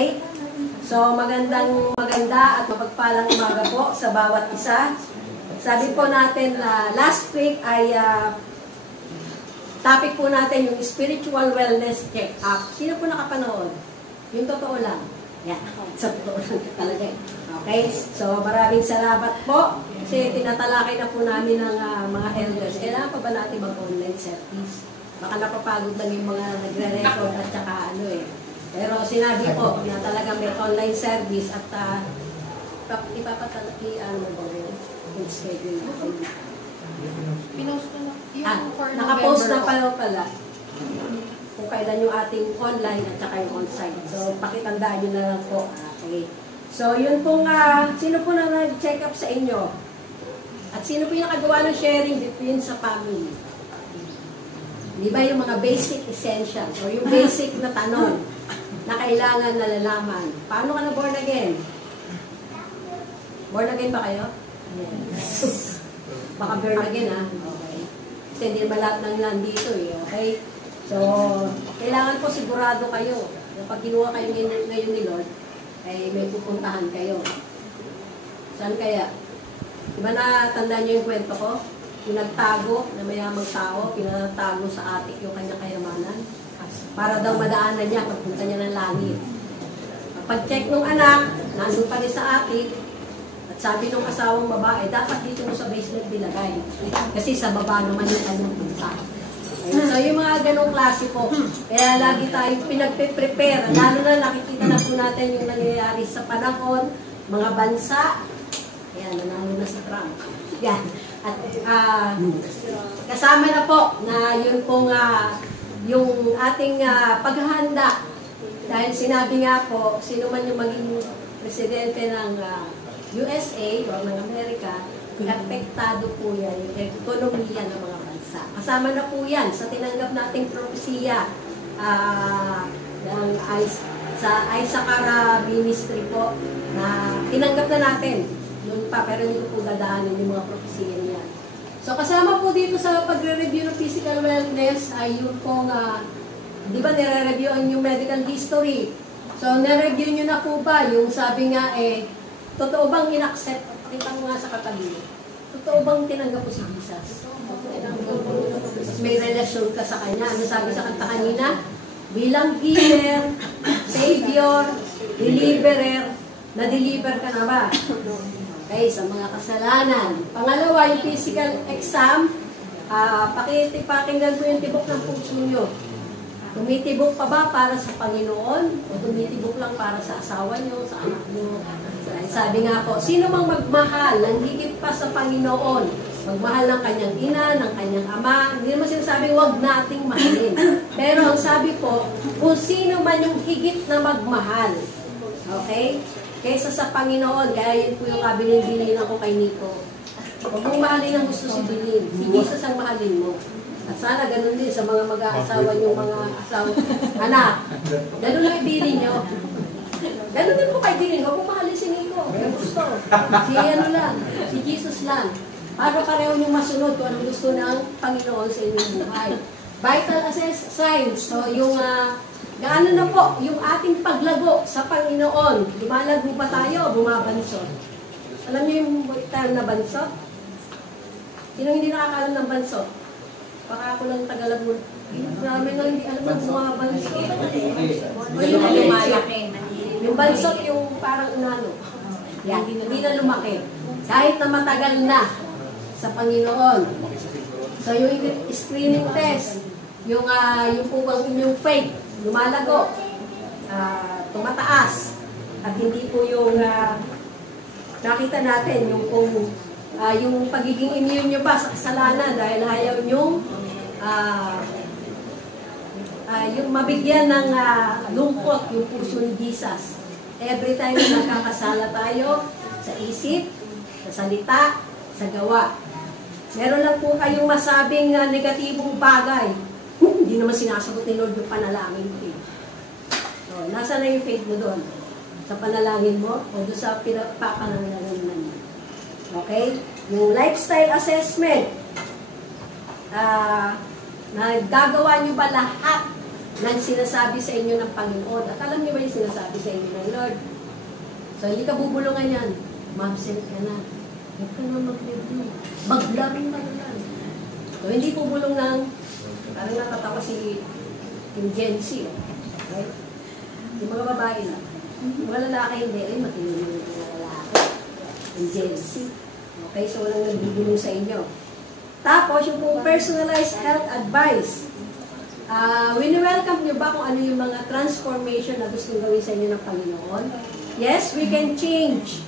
Okay? So, maganda at mapagpalang umaga po sa bawat isa. Sabi po natin na last week ay topic po natin yung spiritual wellness check-up. Sino po nakapanood? Yung totoo lang. Yan. Sa totoo lang talaga. Okay? So, maraming salamat po. Kasi tinatalakay na po namin ng mga elders. Kailangan pa ba natin mag-online service? Baka napapagod lang yung mga nagre-record at saka ano eh. Pero sinabi po na talaga may online service at ipapatalakian mo ba yung schedule mo? Pinost na yung for nakapost na pala kung kailan yung ating online at saka yung on-site. So, pakitandaan nyo na lang po. Okay. So, yun pong, sino po na nag-check up sa inyo? At sino po yung nakagawa ng sharing between sa family? Di ba yung mga basic essentials o yung basic na tanong na kailangan nalalaman? Paano ka na born again? Born again ba kayo? Yes. Baka born again Okay. Kasi hindi naman lahat ng nandito Okay? So, kailangan po sigurado kayo na pag kinuha kayo ngayon ni Lord, ay may pupuntahan kayo. Saan kaya? Diba natandaan nyo yung kwento ko? Yung nagtago na mayamang tao, pinatago sa atik yung kanyang kayamanan para daw madaanan niya pagpunta niya ng langit. Pag-check ng anak, nandun pa rin sa atik, at sabi ng asawang babae, dapat dito mo sa basement nilagay. Kasi sa baba naman yung kanyang punta. So yung mga ganong klase po, kaya lagi tayong pinagpe-prepare, lalo na nakikita na po natin yung nangyayari sa panahon, mga bansa, ayan, nanalo na sa Trump. Yan. At kasama na po na yun pong yung ating paghahanda. Dahil sinabi nga po, sino man yung maging presidente ng USA o ng Amerika, apektado po yan yung ekonomiya ng mga bansa. Kasama na po yan sa tinanggap nating propesiya sa Issachar Ministry po na tinanggap na natin. Noon pa, pero hindi po dadaanin yung mga propesiya niya. So, kasama po dito sa pagre-review ng physical wellness ay yung pong, di ba, nire-review yung medical history. So, nire-review nyo na po ba yung sabi nga totoo bang in-accept? Pakita mo nga sa katabi. Totoo bang tinanggap po si Jesus? May relasyon ka sa Kanya. Ano sabi sa kanta kanina? Bilang healer, savior, deliverer, na-deliver ka na ba? Okay, sa mga kasalanan. Pangalawa, yung physical exam, pakinggan mo yung tibok ng puso nyo. Tumitibok pa ba para sa Panginoon? O tumitibok lang para sa asawa nyo, sa anak nyo? Sabi nga po, sino mang magmahal ng higit pa sa Panginoon? Magmahal ng kanyang ina, ng kanyang ama. Hindi naman sinasabing huwag nating mahalin. Pero ang sabi po, kung sino man yung higit na magmahal. Okay? Kaysa sa Panginoon, kaya yun po yung kabilin-bilinan ko kay Nico. Huwag mong mahalin ang gusto si Bilin. Si Jesus ang mahalin mo. At sana ganun din sa mga mag-aasawa yung mga asawa. Anak, ganun lang ibilin nyo. Ganun din po kay Bilin. Huwag mong mahalin si Nico. Ang gusto. Si ano lang. Si Jesus lang. Para pareho yung masunod kung anong gusto ng Panginoon sa inyong buhay. Vital signs. So, yung gaano na po yung ating paglago sa Panginoon. Lumalago ba tayo o bumabansot? Alam niyo yung term na bansot? Sino hindi nakakalam ng bansot? Baka ako lang tagalago. Marami lang hindi alam ng bumabansot. O yung lumalaki. Yung bansot yung parang unalo. Yan, hindi na lumaki. Kahit na matagal na sa Panginoon. So yung screening test, yung po ang inyong faith, lumalago, tumataas, at hindi po yung nakita natin yung pagiging immune nyo pa sa kasalanan dahil ayaw yung mabigyan ng lungkot yung puso ni Jesus. Every time na nakakasala tayo sa isip, sa salita, sa gawa. Meron lang po kayong masabing negatibong bagay. Hindi naman sinasagot ni Lord yung panalangin mo. So, nasa na yung faith mo doon? Sa panalangin mo o doon sa papanalangin mo? Okay? Yung lifestyle assessment. Nagagawa nyo ba lahat ng sinasabi sa inyo ng Panginoon. At alam niyo ba yung sinasabi sa inyo ng Lord? So, hindi ka bubulungan yan. Ma-absent ka na. Huwag ka na mag-review. Maglaro ka na yan. So, hindi bubulong ng, parang natatawa si yung Gen Z. Okay? Yung mga babae na. Yung mga lalaki hindi. Ay, matinili yung mga lalaki. Yung Gen Z. Okay? So, walang nagbibulong sa inyo. Tapos, yung pong personalized health advice. Wini-welcome nyo ba kung ano yung mga transformation na gusto gawin sa inyo ng Panginoon? Yes, we can change.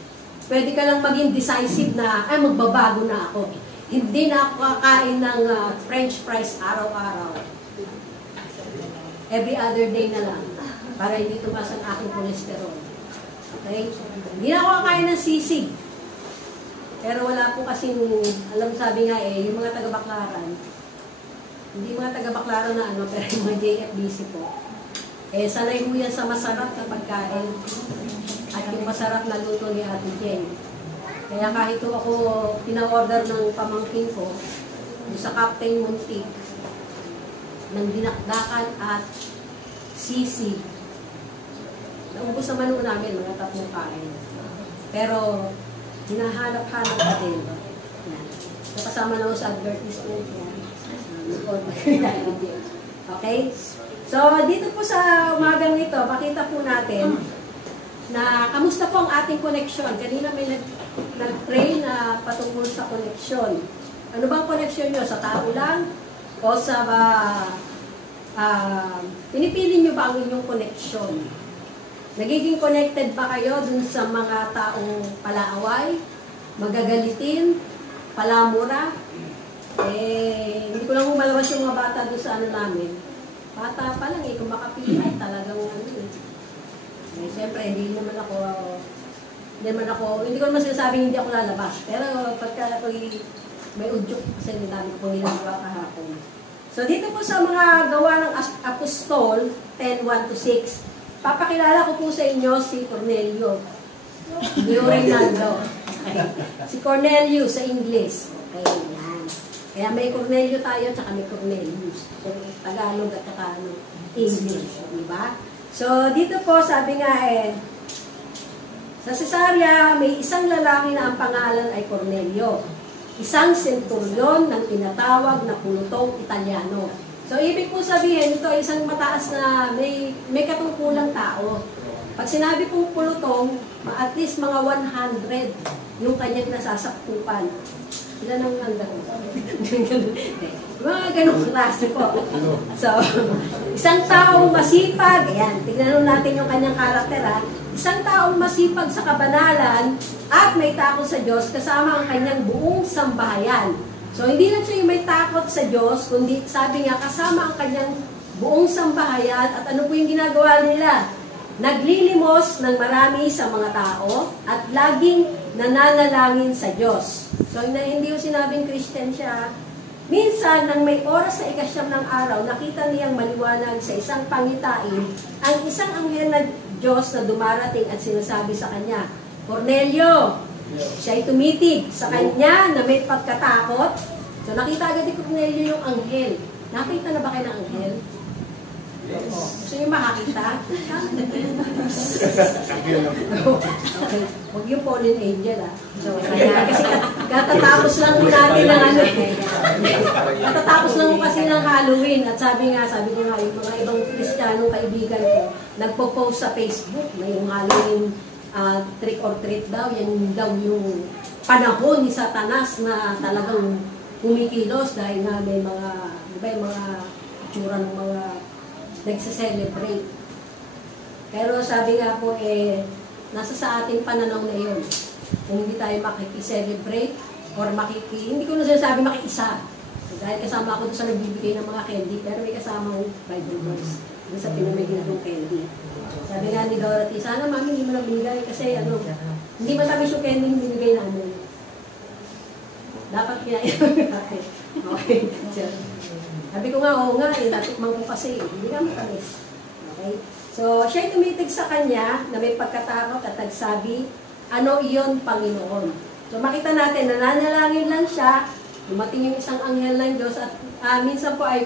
Pwede ka lang maging decisive na, ay, magbabago na ako. Hindi na ako kakain ng French fries araw-araw. Every other day na lang. Para hindi tumaas ang aking cholesterol. Okay? Hindi na ako kakain ng sisig. Pero wala po kasing, alam sabi nga yung mga taga-Baklaran, hindi mga taga-Baklaran na ano, pero yung mga JFBC po, sanay mo yan sa masarap na pagkain at yung masarap na luto ni Ate Jen. Kaya kahit ako pina-order ng pamangkin ko, yung sa Captain Muntik, ng dinakdakan at sisig, naubos naman noon namin mga 3 kain. Pero, hinahanap-hanap ka din. Yan. So, kasama na ako sa advertisement. Yan. Okay? So, dito po sa umagang ito, makita po natin na kamusta po ang ating connection. Kanina may nag-pray na patungkol sa connection. Ano bang connection nyo? Sa tao lang? O sa pinipili nyo ba ang inyong connection? Nagiging connected ba kayo dun sa mga taong palaaway, magagalitin, palamura? Hindi ko lang umalabas yung mga bata dun sa ano namin. Bata pa lang kung makapili, talagang siyempre, hindi ko naman sinasabing hindi ako lalabas. Pero pagka may udyok kasi nilami ko nilawa kahapon. So, dito po sa mga gawa ng Apostol, 10:1-6, papakilala ko po sa inyo si Cornelio. Hindi ko Reynaldo. Okay. Si Cornelio sa English. Okay, yan. Kaya may Cornelio tayo, tsaka may Cornelius. So, Tagalog at tsaka English. Diba? So, dito po, sabi nga sa Cesarea, may isang lalaki na ang pangalan ay Cornelio. Isang centurion ng tinatawag na pulutong Italiano. So, ibig po sabihin, ito ay isang mataas na may katungkulang tao. Pag sinabi pong pulutong, at least mga 100 yung kanyang nasasaktupan. Ilan ang handa ko? Mga ganong klase po. So, isang taong masipag, ayan, tignan natin yung kanyang karakter, ha? Isang taong masipag sa kabanalan at may takot sa Diyos kasama ang kanyang buong sambahayan. So, hindi lang siya yung may takot sa Diyos, kundi sabi nga, kasama ang kanyang buong sambahayan. At ano po yung ginagawa nila? Naglilimos ng marami sa mga tao at laging nananalangin sa Diyos. So, hindi yung sinabing Christian siya. Minsan, nang may oras na 9 ng araw, nakita niyang maliwanag sa isang pangitain ang isang anghel na Diyos na dumarating at sinasabi sa kanya, Cornelio! Siya'y tumitig sa kanya na may pagkatakot. So, nakita agad ni Cornelio yung anghel. Nakita na ba kayo ng anghel? Gusto niyo makakita? Okay. Huwag yung fallen angel, ha? So, kasi katatapos lang natin ng ano. Katatapos lang kasi ng Halloween. At sabi ko nga, yung mga ibang Kristiyanong kaibigan ko, nagpo-post sa Facebook na yung Halloween trick or treat daw, yan daw yung panahon ni Satanas na talagang kumikilos dahil nga may mga, diba, yung mga itsura ng mga nagse-celebrate. Pero sabi nga po, nasa sa ating pananaw na yun. Kung hindi tayo makikiselebrate or hindi ko na sinasabi makikisa. Dahil kasama ako doon sa nagbibigay ng mga candy, pero may kasamang Bible verse doon sa pinamigay ng candy. Sabi nga ni Dorothy, sana mami hindi mo lang binigay kasi hindi matamis yung candy yung binigay namin. Dapat kinain natin. Okay. Sabi ko nga, oo nga, natikman ko kasi, hindi nga matamis. Okay? So, siya'y tumitig sa kanya na may pagkatakot at nagsabi, ano iyon, Panginoon? So, makita natin, nananalangin lang siya, dumating yung isang anghel ng Diyos at minsan po ay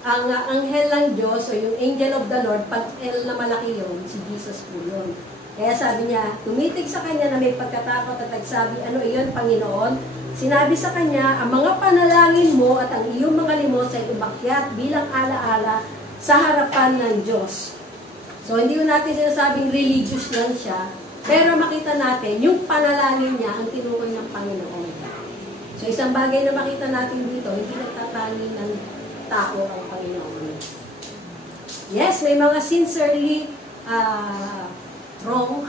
ang anghel ng Diyos o yung angel of the Lord, pag L na malaki yun, si Jesus po yun. Kaya sabi niya, tumitig sa kanya na may pagkatakot at nagsabi, ano iyon, Panginoon? Sinabi sa kanya, ang mga panalangin mo at ang iyong mga limos ay umakyat bilang alaala sa harapan ng Diyos. So, hindi ko natin sinasabing religious lang siya, pero makita natin, yung panalangin niya ang tinukoy ng Panginoon. So, isang bagay na makita natin dito, hindi nagtatangi ng tao ang Panginoon. Yes, may mga sincerely wrong,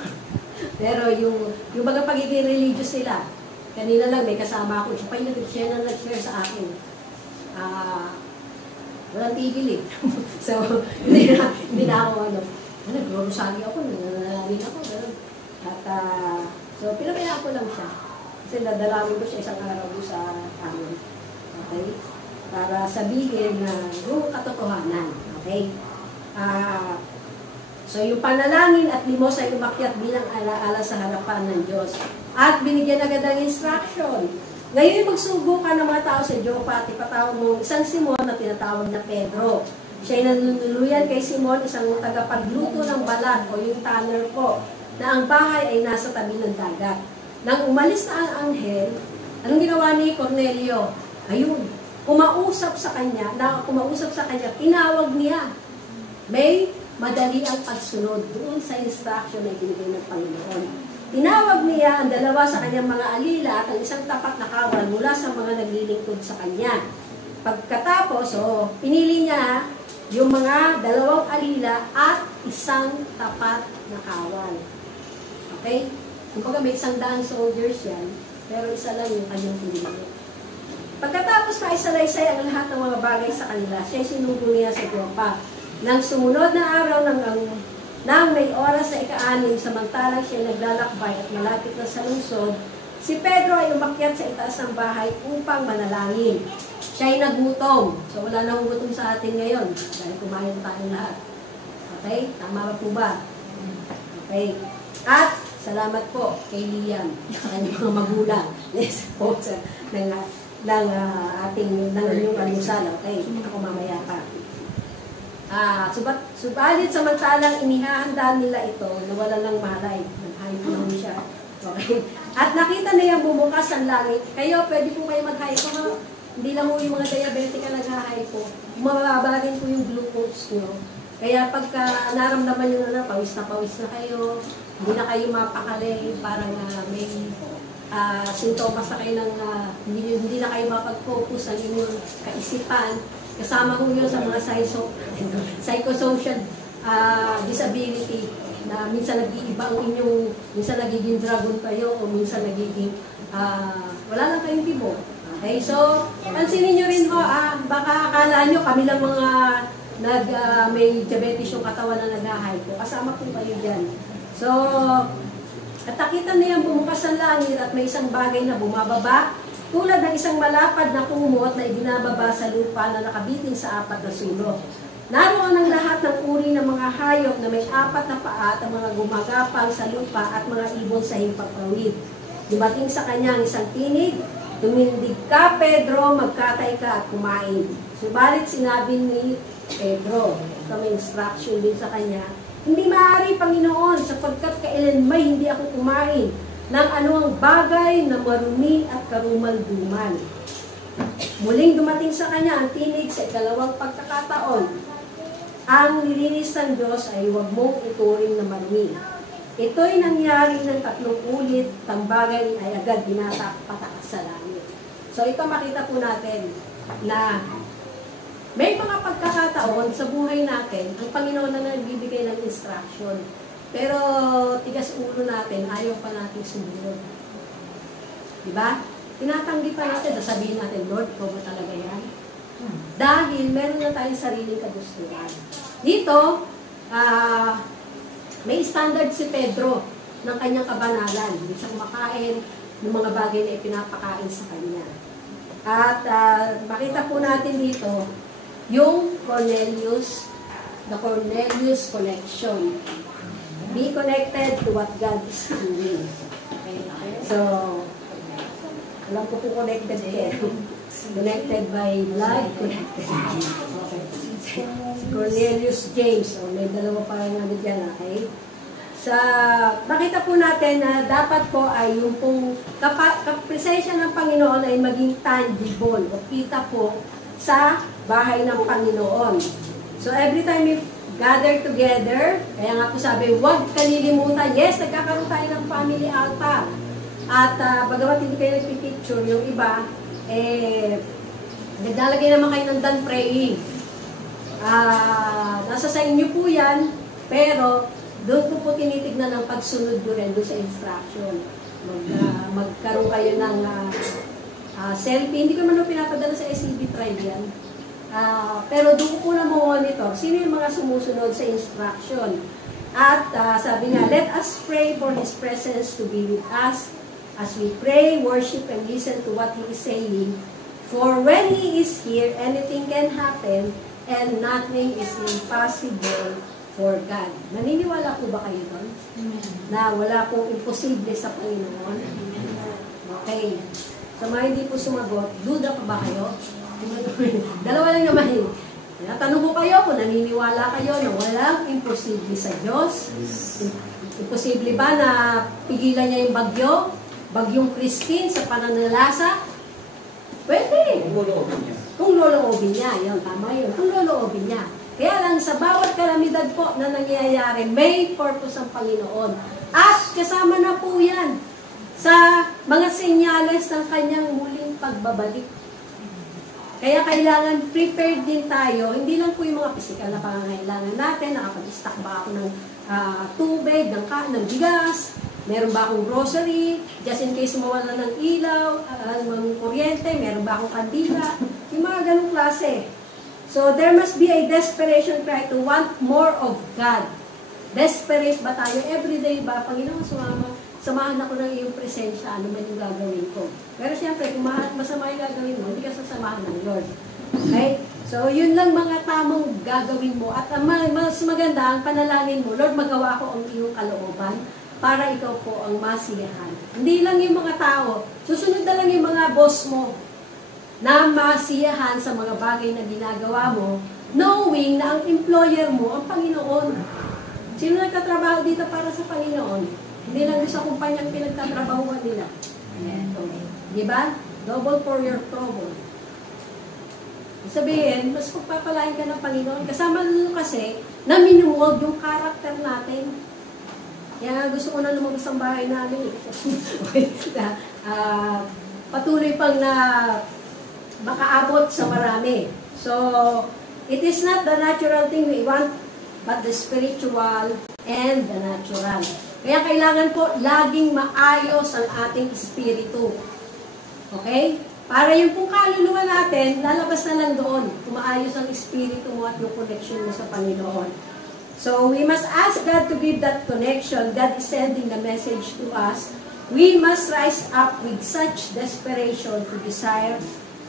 pero yung mga pagiging religious nila, kanina lang may kasama ako, siya pa yung nag-share sa akin. Walang tigil eh. So, hindi na ako nag-rosary ako, nananalangin ako. At, so, pinapayaan ko lang siya. Kasi nadalawin ko siya isang araw sa amin. Okay? Para sabihin na yung katotohanan. Okay? So, yung panalangin at limos ay umakyat bilang alaala sa harapan ng Diyos. At binigyan agad ng instruction. Ngayon, magsubukan ng mga tao sa Joppa at ipatawag mo isang Simon na tinatawag na Pedro. Siya'y nanunuluyan kay Simon, isang tagapagluto ng balat o yung tanner po, na ang bahay ay nasa tabi ng dagat. Nang umalis na ang anghel, anong ginawa ni Cornelio? Ayun, kumausap sa kanya, tinawag niya. May madali ang pagsunod doon sa instruction na ibinigay ng Panginoon. Tinawag niya ang dalawa sa kanyang mga alila at ang isang tapat na kawal mula sa mga naglilingkod sa kanya. Pagkatapos, pinili niya yung mga dalawang alila at isang tapat na kawal. Okay? Kumbaga may 100 soldiers yan, pero isa lang yung kanyang pinili. Pagkatapos maisalaysay ang lahat ng mga bagay sa kanila, siya sinugo niya sa Joppa. Nang sumunod na araw nang may oras na ika-6, samantalang siya naglalakbay at malapit na sa lungsod, si Pedro ay umakyat sa itaas ng bahay upang manalangin. Siya ay nagutom. So wala nang gutom sa atin ngayon dahil kumain tayo lahat. Okay? Tama po ba? Okay. At salamat po kay Liam sa kanyang mga magulang. Let's quote ng inyong almusal. Okay? Ako mamaya pa. Subalit samantalang inihahanda nila ito na wala ng malay. Nag-hype lang siya. Okay? At nakita niya bumukas ang langit. Kayo, pwede po kayo mag-hype po. Hindi lang po yung mga diabetic na nag-hype po. Mababa rin po yung glucose nyo. Kaya pagka naramdaman nyo na pawis na kayo, hindi na kayo mapakali, parang may sintomas na kayo ng hindi na kayo mapag-focus ang inyong kaisipan. Kasama ko yun sa mga psychosocial disability na minsan nag-iiba ang inyong, minsan nagiging dragon kayo o minsan nagiging wala lang kayong tibo. Okay, so pansinin nyo rin ho, baka akala nyo kami lang mga may diabetes yung katawan na nag-ahay ko. Kasama po kayo dyan. So, at nakita niya bumukas ang langit at may isang bagay na bumababa tulad ng isang malapad na kumot na ibinababa sa lupa na nakabitin sa 4 na sulok. Naroon ang lahat ng uri ng mga hayop na may 4 na paa at ang mga gumagapang sa lupa at mga ibon sa himpapawid. Dumating sa kanya ang isang tinig, tumindig ka, Pedro, magkatay ka at kumain. Subalit sinabi ni Pedro, ito may instruction din sa kanya, hindi maaari, Panginoon, sapagkat kailanman hindi ako kumain ng anumang bagay na marumi at karumal-dumal. Muling dumating sa kanya ang tinig sa ikalawang pagkakataon. Ang nilinis ng Diyos ay huwag mong ituring na marumi. Ito'y nangyari ng 3 ulit, ang bagay ay agad pataas sa langit. So ito makita po natin na may mga pagkakataon sa buhay natin, ang Panginoon na nagbibigay ng instruction. Pero tigas ulo natin, ayaw pa natin sumunod. Diba? Tinatanggi pa natin, sasabihin natin, Lord, ikaw ba talaga yan? Dahil meron na tayong sariling kagustuhan. Dito, may standard si Pedro ng kanyang kabanalan. Hindi siya kumakain ng mga bagay na ipinapakain sa kanya. At makita po natin dito, yung the Cornelius connection. Be connected to what God is doing. Okay. So, alam ko po connected kayo. Connected by blood, connected. Okay. Si Cornelius James. O, may dalawa pa rin ano dyan, okay? Nakita po natin na dapat po ay yung pong presensya ng Panginoon ay maging tangible o kita po sa bahay ng Panginoon. So every time we gather together, kaya nga po sabi, huwag kalilimutan, yes, nagkakaroon tayo ng family altar. At bagamat hindi kayo nagpipicture, yung iba, naglalagay naman kayo ng done praying. Nasa sa inyo po yan, pero doon po tinitignan ang pagsunod doon rin doon sa instruction. Magkaroon kayo ng selfie. Hindi ko naman pinapadala sa SCB Tribe yan. Pero doon po na monitor sino yung mga sumusunod sa instruction. At sabi nga, let us pray for His presence to be with us as we pray, worship, and listen to what He is saying. For when He is here, anything can happen and nothing is impossible for God. Naniniwala po ba kayo doon? Na wala pong imposible sa Panginoon? Okay. Sa mga hindi po sumagot, duda pa ba kayo? Dalawa lang naman yun. Tanong ko kayo kung naniniwala kayo na walang imposible sa Diyos. Imposible ba na pigilan niya yung bagyo? Bagyong Christine sa pananalasa? Pwede. Kung loloobin niya. Yun, tama yun. Kung loloobin niya. Kaya lang, sa bawat kalamidad po na nangyayari, may purpose ang Panginoon. At kasama na po yan sa mga senyales ng kanyang muling pagbabalik. Kaya kailangan prepared din tayo, hindi lang po yung mga physical na pangangailangan natin, nakapag-stock ba ako ng tubig, ng bigas, meron ba akong grocery, just in case mawala ng ilaw, ng kuryente, meron ba akong kandila, yung mga ganong klase. So, there must be a desperation cry to want more of God. Desperate ba tayo? Everyday ba? Panginoon, samahan ako ng iyong presensya, ano man yung gagawin ko. Pero siyempre, kung masama yung gagawin mo, hindi ka sasamahan ng Lord. Okay? So, yun lang mga tamang gagawin mo. At mas maganda, ang panalangin mo, Lord, magawa ko ang iyong kalooban para ikaw po ang masiyahan. Hindi lang yung mga tao, susunod na lang yung mga boss mo, na masiyahan sa mga bagay na ginagawa mo, knowing na ang employer mo, ang Panginoon. Sino nagtatrabaho dito para sa Panginoon? Hindi lang sa kumpanyang pinagtatrabahuan nila. Di ba? Double for your trouble. Sabihin, mas pagpapalain ka ng Panginoon. Kasama nyo kasi na minuwag yung karakter natin. Kaya gusto ko na lumabas ang bahay namin. Patuloy pang na makaabot sa marami. So, it is not the natural thing we want, but the spiritual and the natural. Kaya kailangan po laging maayos ang ating espiritu. Okay? Para yung pong kaluluwa natin, lalabas na lang doon. Kung maayos ang espiritu mo at yung connection mo sa Panginoon. So, we must ask God to give that connection. God is sending the message to us. We must rise up with such desperation to desire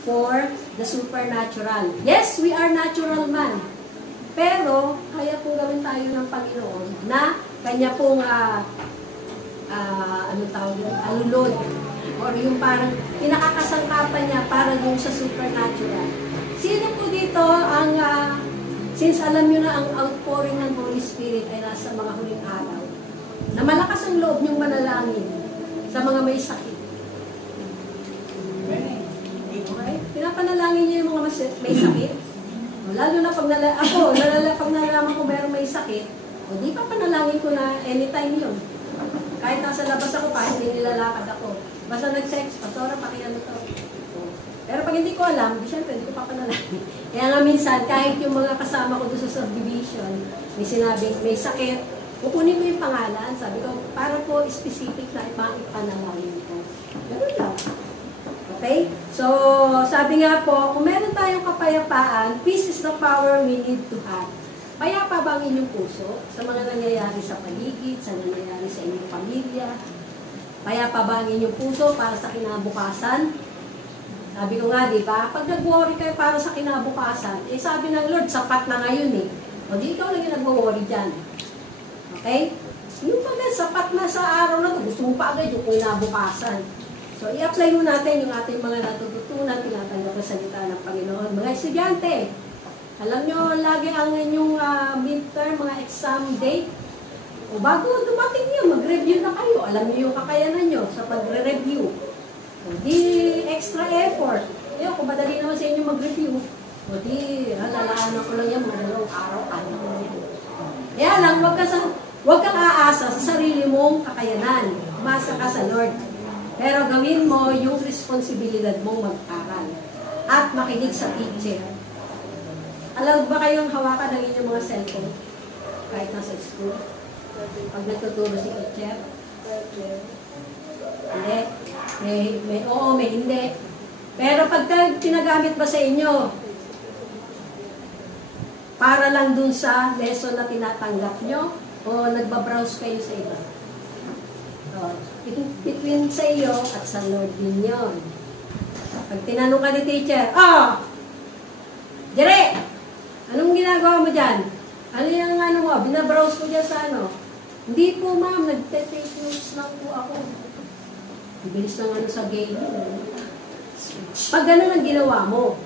for the supernatural. Yes, we are natural man. Pero, kaya po gawin tayo ng Panginoon na kanya pong alulod. Or yung parang pinakakasangkapan niya para yung sa supernatural. Sino po dito ang, since alam nyo na ang outpouring ng Holy Spirit ay nasa mga huling araw, na malakas ang loob niyong manalangin sa mga may sakit. Okay? Pinapanalangin niyo yung mga may sakit. Lalo na pag nalalaman ko meron may sakit, o di pa panalangin ko na anytime yun. Kahit nasa labas ako, kahit hindi nilalakad ako. Basta nag-sex, pastora, pakiano to. Pero pag hindi ko alam, siyempre, hindi ko pa panalangin. Kaya nga minsan, kahit yung mga kasama ko doon sa subdivision, may sinabing may sakit, kukunin ko yung pangalan. Sabi ko, para po specific na ipanalangin ko. Ganun lang. Okay? So, sabi nga po, kung meron tayong kapayapaan, peace is the power we need to have. Payapa ba ang inyong puso sa mga nangyayari sa paligid, sa nangyayari sa inyong pamilya? Payapa ba ang inyong puso para sa kinabukasan? Sabi ko nga, di ba? Pag nag-worry kayo para sa kinabukasan, sabi ng Lord, sapat na ngayon eh. O di ikaw lang yung nag-worry dyan. Okay? Yung pag sapat na sa araw na to, gusto mo pa agad yung kinabukasan. So, i-apply mo natin yung ating mga natututunan, tinatanggap na salita ng Panginoon. Mga estudyante, Alam nyo, lagi ang inyong midterm, mga exam date. O bago dumating nyo, mag-review na kayo. Alam nyo yung kakayanan nyo sa pagre-review. O di extra effort. Kung madali naman sa inyo mag-review, o di, lalaanan ko lang yan, mga 2 araw, ano ko lang yan. Kaya lang, huwag kang aasa sa sarili mong kakayanan. Umasa ka sa Lord. Pero gawin mo yung responsibilidad mong mag-aral. At makinig sa teacher. Alam ba kayong hawakan ng inyong mga cellphone? Kahit nasa school? Pag nagtuturo si teacher? Hindi. May oo, may hindi. Pero pagka pinagamit ba sa inyo, para lang dun sa lesson na tinatanggap nyo, o nagbabrowse kayo sa iba? So, between sa iyo at sa Lord din yun. Pag tinanong ka ni teacher, Jere, anong ginagawa mo dyan? Ano yung ano mo? Binabrowse ko dyan sa ano? Hindi po ma'am, nag-take notes lang po ako. Bilis ng ano sa game. Pag gano'n ang ginawa mo.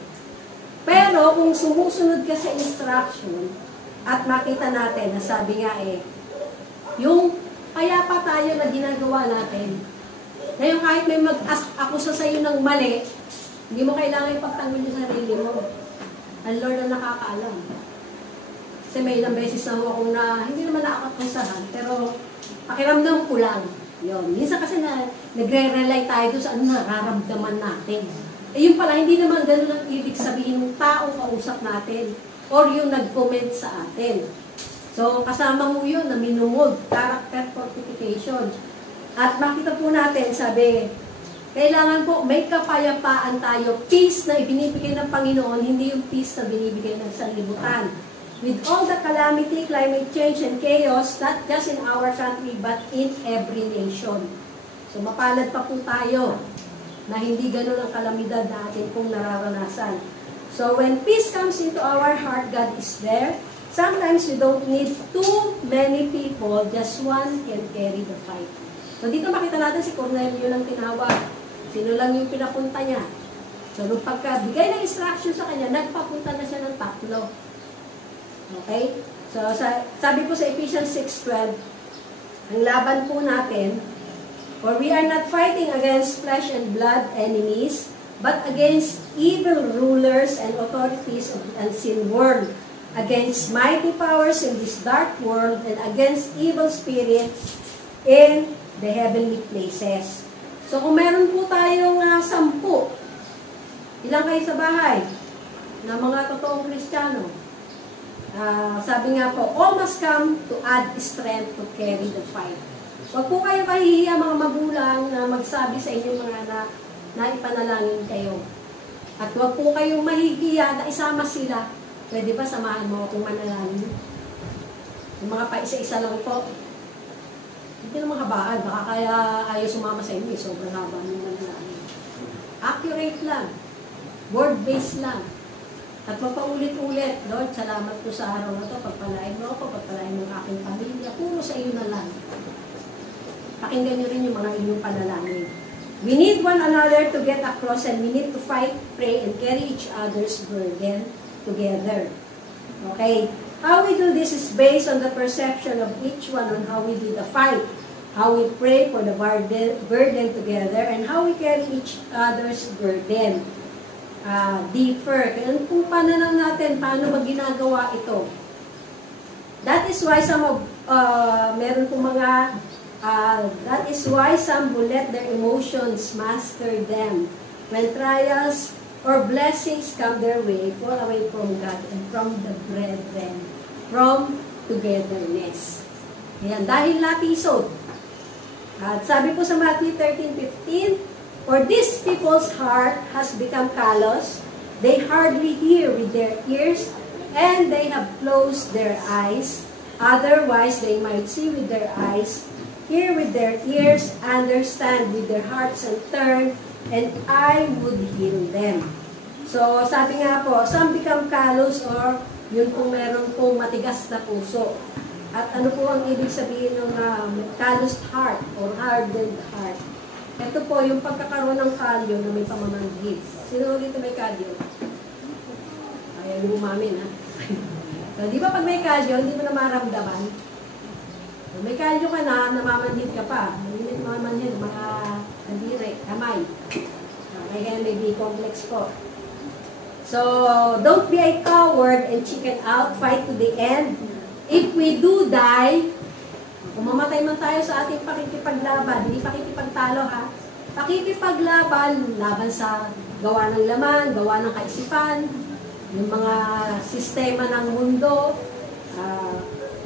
Pero kung sumusunod ka sa instruction at makita natin na sabi nga yung kaya pa tayo na ginagawa natin. Ngayon kahit may mag-akusa sa iyo ng mali, hindi mo kailangan ipagtanggol yung sarili mo. Ang Lord ang nakakaalam. Kasi may ilang beses na akong hindi naman nakakakusahan, pero pakiramdam ko lang. Yun. Minsan kasi nagre-rely tayo doon sa ano nararamdaman natin. Yun pala, hindi naman ganun ang ibig sabihin ng taong kausap natin or yung nag-comment sa atin. So, kasama mo yun na minumod, character fortification. At makita po natin, sabi, kailangan po may kapayapaan tayo, peace na ibinibigay ng Panginoon, hindi yung peace na binibigay ng sanlibutan. With all the calamity, climate change, and chaos, not just in our country, but in every nation. So, mapalad pa po tayo na hindi ganun ang kalamidad natin kung nararanasan. So, when peace comes into our heart, God is there. Sometimes we don't need too many people, just one can carry the fight. So, dito makita natin si Cornelio lang tinawag. Sino lang yung pinapunta niya. So, nung pagkabigay ng instruction sa kanya, nagpapunta na siya ng 3. Okay? So, sabi po sa Ephesians 6:12, ang laban po natin, for we are not fighting against flesh and blood enemies, but against evil rulers and authorities of the unseen world, against mighty powers in this dark world, and against evil spirits in the heavenly places. So, kung meron po tayong 10, ilang kayo sa bahay na mga totoong Kristiyano? Sabi nga po, all must come to add strength to carry the fight. Huwag po kayo kahihiya mga magulang na magsabi sa inyong mga anak na ipanalangin kayo. At huwag po kayong mahihiya na isama sila. Pwede ba samahan mo akong manalangin? Yung mga pa-isa-isa lang po. Hindi naman habaan. Baka kaya ayaw sumama sa inyo. Sobrang haba ng manalangin. Accurate lang. Word-based lang. At magpaulit-ulit, Lord, salamat po sa araw na ito. Pagpalain mo ako, pagpalain mo ang aking pamilya. Puro sa iyo na lang. Pakinggan niyo rin yung mga inyong panalangin. We need one another to get across and we need to fight, pray, and carry each other's burden together. Okay? How we do this is based on the perception of each one on how we do the fight, how we pray for the burden together, and how we carry each other's burden. Deeper. Kung pananaw natin, paano ba ginagawa ito? That is why meron pong mga, that is why some will let their emotions master them. When trials or blessings come their way, fall away from God and from the brethren, from togetherness. Yan, dahil latisod. At sabi po sa Matthew 13:15, for this people's heart has become callous, they hardly hear with their ears, and they have closed their eyes. Otherwise, they might see with their eyes, hear with their ears, understand with their hearts, and turn, and I would heal them. So, sabi nga po, some become callous, or yun kung meron pong matigas na puso. At ano po ang ibig sabihin ng calloused heart, or hardened heart? Ito po, yung pagkakaroon ng kalyo na may pamamanhid. Sino dito may kalyo? Ayan. kayo umamin, ha? So, di ba pag may kalyo, hindi mo na maramdaman? So, may kalyo ka na, namamanhid ka pa. Hindi namamanhid, mga kandire, kamay. Kaya may B-complex po. So, don't be a coward and chicken out, fight to the end. If we do die, kung mamatay man tayo sa ating pakikipaglaban, hindi pakikipagtalo ha, pakikipaglaban, laban sa gawa ng laman, gawa ng kaisipan, yung mga sistema ng mundo,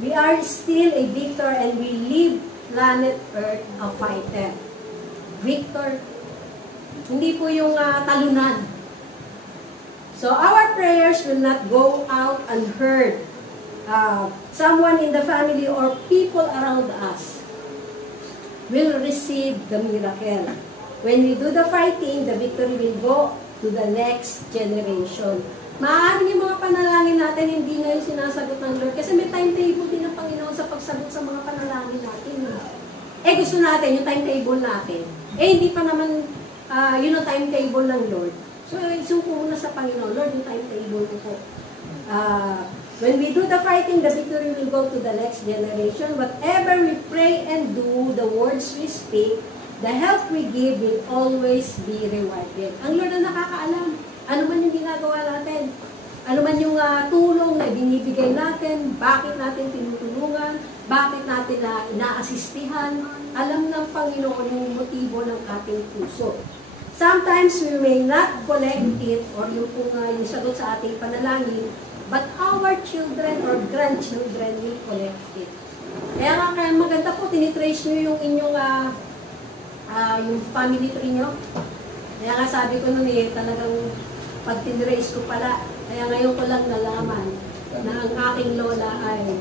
we are still a victor and we leave planet Earth a fighter. Victor, hindi po yung talunan. So, our prayers will not go out unheard. Someone in the family or people around us will receive the miracle. When we do the fighting, the victory will go to the next generation. Maaaring yung mga panalangin natin hindi ngayon sinasagot ng Lord kasi may timetable din ng Panginoon sa pagsagot sa mga panalangin natin. Gusto natin yung timetable natin. Hindi pa naman yun ang timetable ng Lord. So, isuko muna sa Panginoon, Lord, yung timetable ko po. When we do the fighting, the victory will go to the next generation. Whatever we pray and do, the words we speak, the help we give will always be rewarded. Ang Lord ang nakakaalam. Ano man yung ginagawa natin. Ano man yung tulong na binibigay natin, bakit natin tinutulungan, bakit natin inaasistihan. Alam ng Panginoon yung motibo ng ating puso. Sometimes we may not collect it or yung sagot sa ating panalangin, but our children or grandchildren will collect it. Kaya maganda po, tinitrace nyo yung inyong yung family tree nyo. Kaya nga sabi ko nun talagang pag tinrace ko pala, kaya ngayon ko lang nalaman na ang aking lola ay,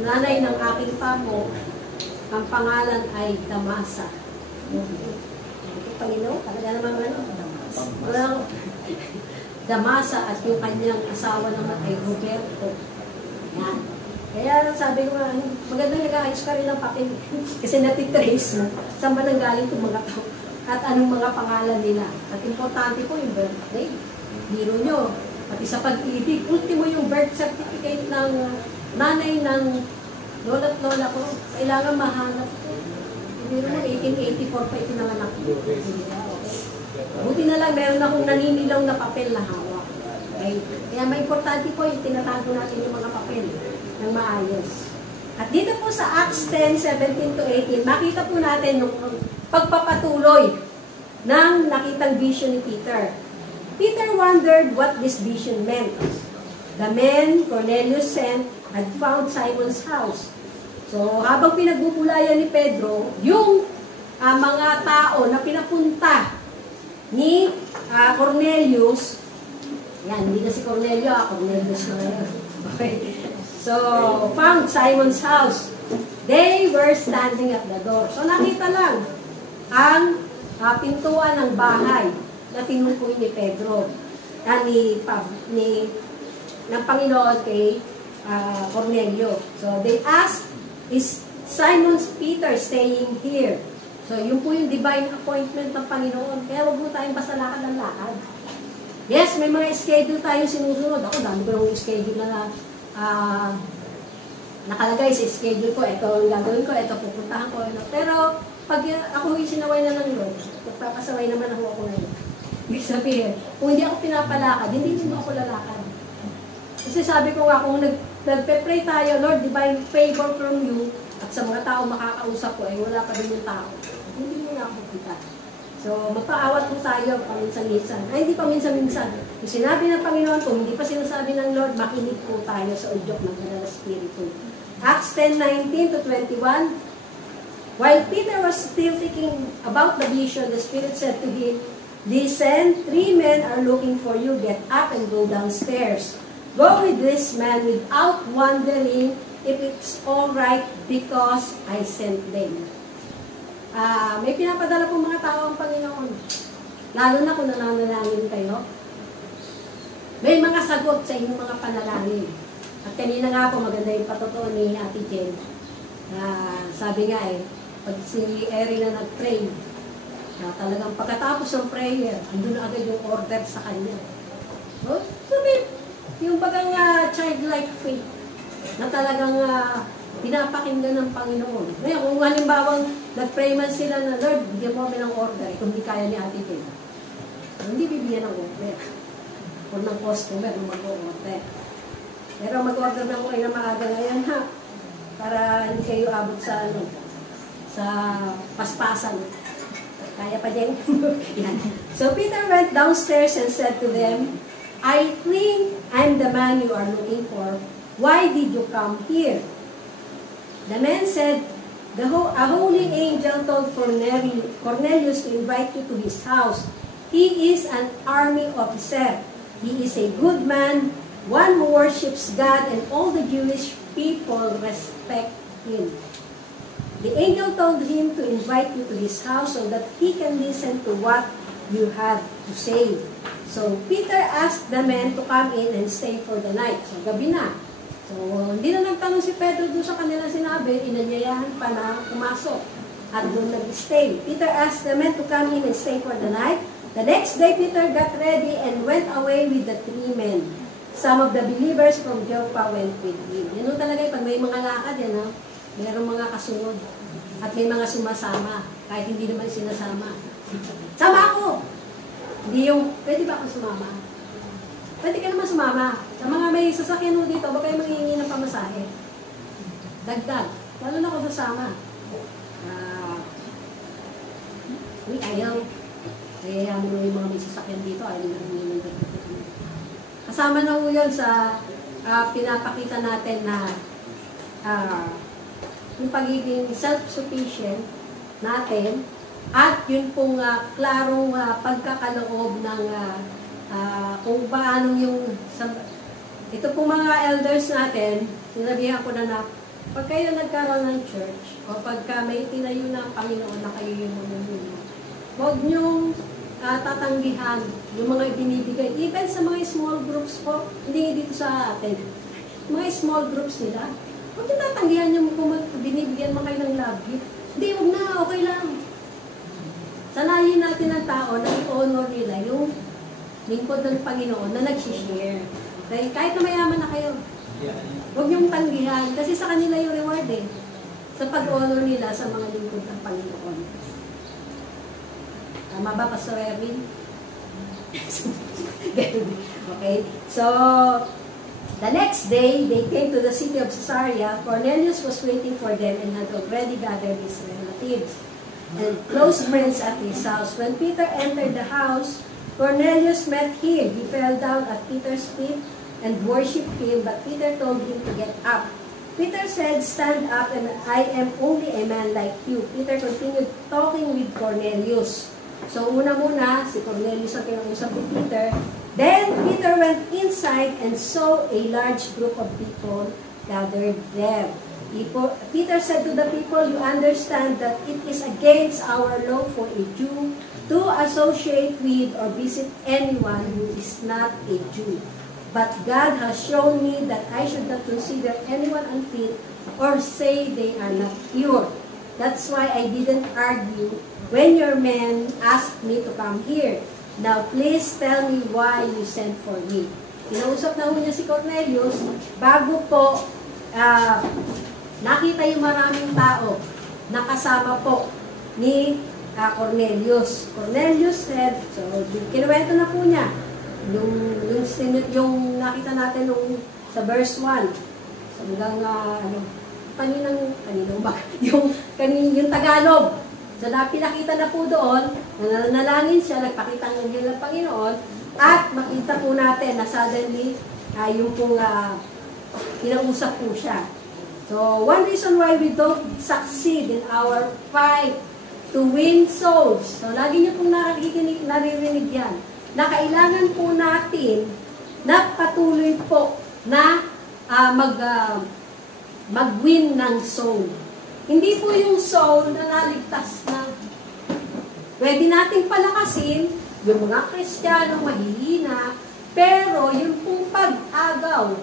nanay ng aking pamo, ang pangalan ay Damasa. Panginoon, talaga naman Damasa. Damasa at yung kanyang asawa naman ay Roberto. Yan. Kaya sabi ko nga, magandang nag-aayos ka rin ng papel. Kasi natitrace mo, saan ba nanggaling itong mga tao? At anong mga pangalan nila. At importante po yung birthday. Biro nyo. Pati sa pag-ibig, ultimo yung birth certificate ng nanay ng lola at lola ko. Kailangan mahanap ko. Biro mo, 1884 pa itinanganak ko. Buti na lang, meron akong naninilaw na papel na hawak. Okay? Kaya may importante po yung tinatago natin yung mga papel ng maayos. At dito po sa Acts 10:17 to 18, makita po natin yung pagpapatuloy ng nakitang vision ni Peter. Peter wondered what this vision meant. The men Cornelius sent had found Simon's house. So, habang pinagbubulayan ni Pedro, yung mga tao na pinapunta ni Cornelius, yan, hindi na si Cornelio, Cornelius na ngayon. Okay. So, found Simon's house. They were standing at the door. So, nakita lang ang pintuan ng bahay na tinukoy ni Pedro, ng Panginoon kay Cornelio. So, they asked, is Simon's Peter staying here? So, yun po yung divine appointment ng Panginoon. Kaya huwag mo tayong basta lakad ng lakad. Yes, may mga schedule tayong sinusunod. Ako, dami ko yung schedule na nakalagay sa schedule ko. Ito ang gagawin ko, ito pupuntahan ko. Pero, pag ako yung sinaway na ng Lord, magpapasaway naman ako ngayon. Ibig sabihin, kung hindi ako pinapalakad, hindi din ako lalakad. Kasi sabi ko nga, kung nagpe-pray tayo, Lord, divine favor from you, at sa mga tao makakausap ko, wala pa din yung tao. Hindi mo na ako kita. So, magpaawat po tayo paminsan-minsan. Hindi paminsan-minsan. Yung sinabi ng Panginoon, kung hindi pa sinasabi ng Lord, makinig po tayo sa udyok ng Banal na Espiritu. Acts 10:19 to 21. While Peter was still thinking about the vision, the Spirit said to him, listen, 3 men are looking for you. Get up and go downstairs. Go with this man without wondering if it's all right because I sent them. May pinapadala pong mga tao ang Panginoon. Lalo na kung nananalangin kayo. May mga sagot sa inyong mga panalangin. At kanina nga po, maganda yung patotoo ni Ate Jen. Sabi nga pag si Eri na nag-pray, talagang pagkatapos ng prayer, andun na agad yung order sa kanya. So, sabi, Yung bagang childlike faith na talagang pinapakinggan ng Panginoon. Ngayon, kung halimbawang nag-pray man sila na, Lord, bigyan mo kami ng order, kung hindi kaya ni Ate Faith, hindi bibigyan ng order. Kung ng customer na mag-order. Pero mag-order na ko kayo na maaga ngayon, ha? Para hindi kayo abot sa, sa paspasan. Kaya pa din. So Peter went downstairs and said to them, I think I'm the man you are looking for. Why did you come here? The man said, a holy angel told Cornelius to invite you to his house. He is an army officer. He is a good man, one who worships God, and all the Jewish people respect him. The angel told him to invite you to his house so that he can listen to what you have to say. So Peter asked the men to come in and stay for the night. So gabi na. So hindi na nagtanong si Pedro doon sa kanila sinabi, inanyayahan pa na pumasok at doon nag-stay. Peter asked the men to come in and stay for the night. The next day, Peter got ready and went away with the 3 men. Some of the believers from Joppa went with him. Yan talaga, pag may mga lakad yan, ha? Mayroong mga kasunod. At may mga sumasama, kahit hindi naman sinasama. Sama ako! Hindi yung, pwede ba ako sumama? Pwede ka naman sumama. Sa mga may sasakyan mo dito, baka kayo manghihingi ng pamasahe. Dagdag. Lalo na ako sasama. Ayaw. Kaya mo yung mga may sasakyan dito, ayaw na humingi ng dagdag. Kasama na po yun sa pinapakita natin na yung pagiging self-sufficient natin at yun pong klarong pagkakaloob ng kung paano yung ito pong mga elders natin, sinabihan ko na pag kayo nagkaroon ng church o pagka may tinayo na Panginoon na kayo yung mamumuno, huwag niyong tatanggihan yung mga binibigay. Even sa mga small groups po, hindi dito sa atin. Mga small groups nila, huwag nyo tatanggihan yung kung binibigyan mo kayo ng love gift. Hindi, huwag na, okay lang. Sanayin natin ang tao na i-honor nila yung lingkod ng Panginoon na nag-share. Kahit na mayaman na kayo, huwag niyong tanggihan kasi sa kanila yung reward sa pag-honor nila sa mga lingkod ng Panginoon. Tama ba, Pastor Erwin? Okay. So, the next day, they came to the city of Caesarea. Cornelius was waiting for them and had already gathered his relatives and close friends at his house. When Peter entered the house, Cornelius met him. He fell down at Peter's feet and worshipped him, but Peter told him to get up. Peter said, stand up, and I am only a man like you. Peter continued talking with Cornelius. So, una-muna, si Cornelius ang kinausap ni Peter. Then, Peter went inside and saw a large group of people gathered there. Peter said to the people, you understand that it is against our law for a Jew to associate with or visit anyone who is not a Jew. But God has shown me that I should not consider anyone unfit or say they are not pure. That's why I didn't argue when your men asked me to come here. Now, please tell me why you sent for me. Kinausap na niya si Cornelius bago po nakita yung maraming tao na kasama po ni Cornelius. Cornelius said, so kinuwento na po niya yung nakita natin sa verse 1. So hanggang yung Tagalog. So pinakita na po doon, nanalangin siya, nagpakita ng anghel ng Panginoon, at makita po natin na suddenly yung pong kinausap po siya. So, one reason why we don't succeed in our fight to win souls. So, lagi niyo pong naririnig yan. Na kailangan po natin na patuloy po na mag-win ng soul. Hindi po yung soul na naligtas na. Pwede nating palakasin yung mga Kristiyano mahihina, pero yung pong pag-agaw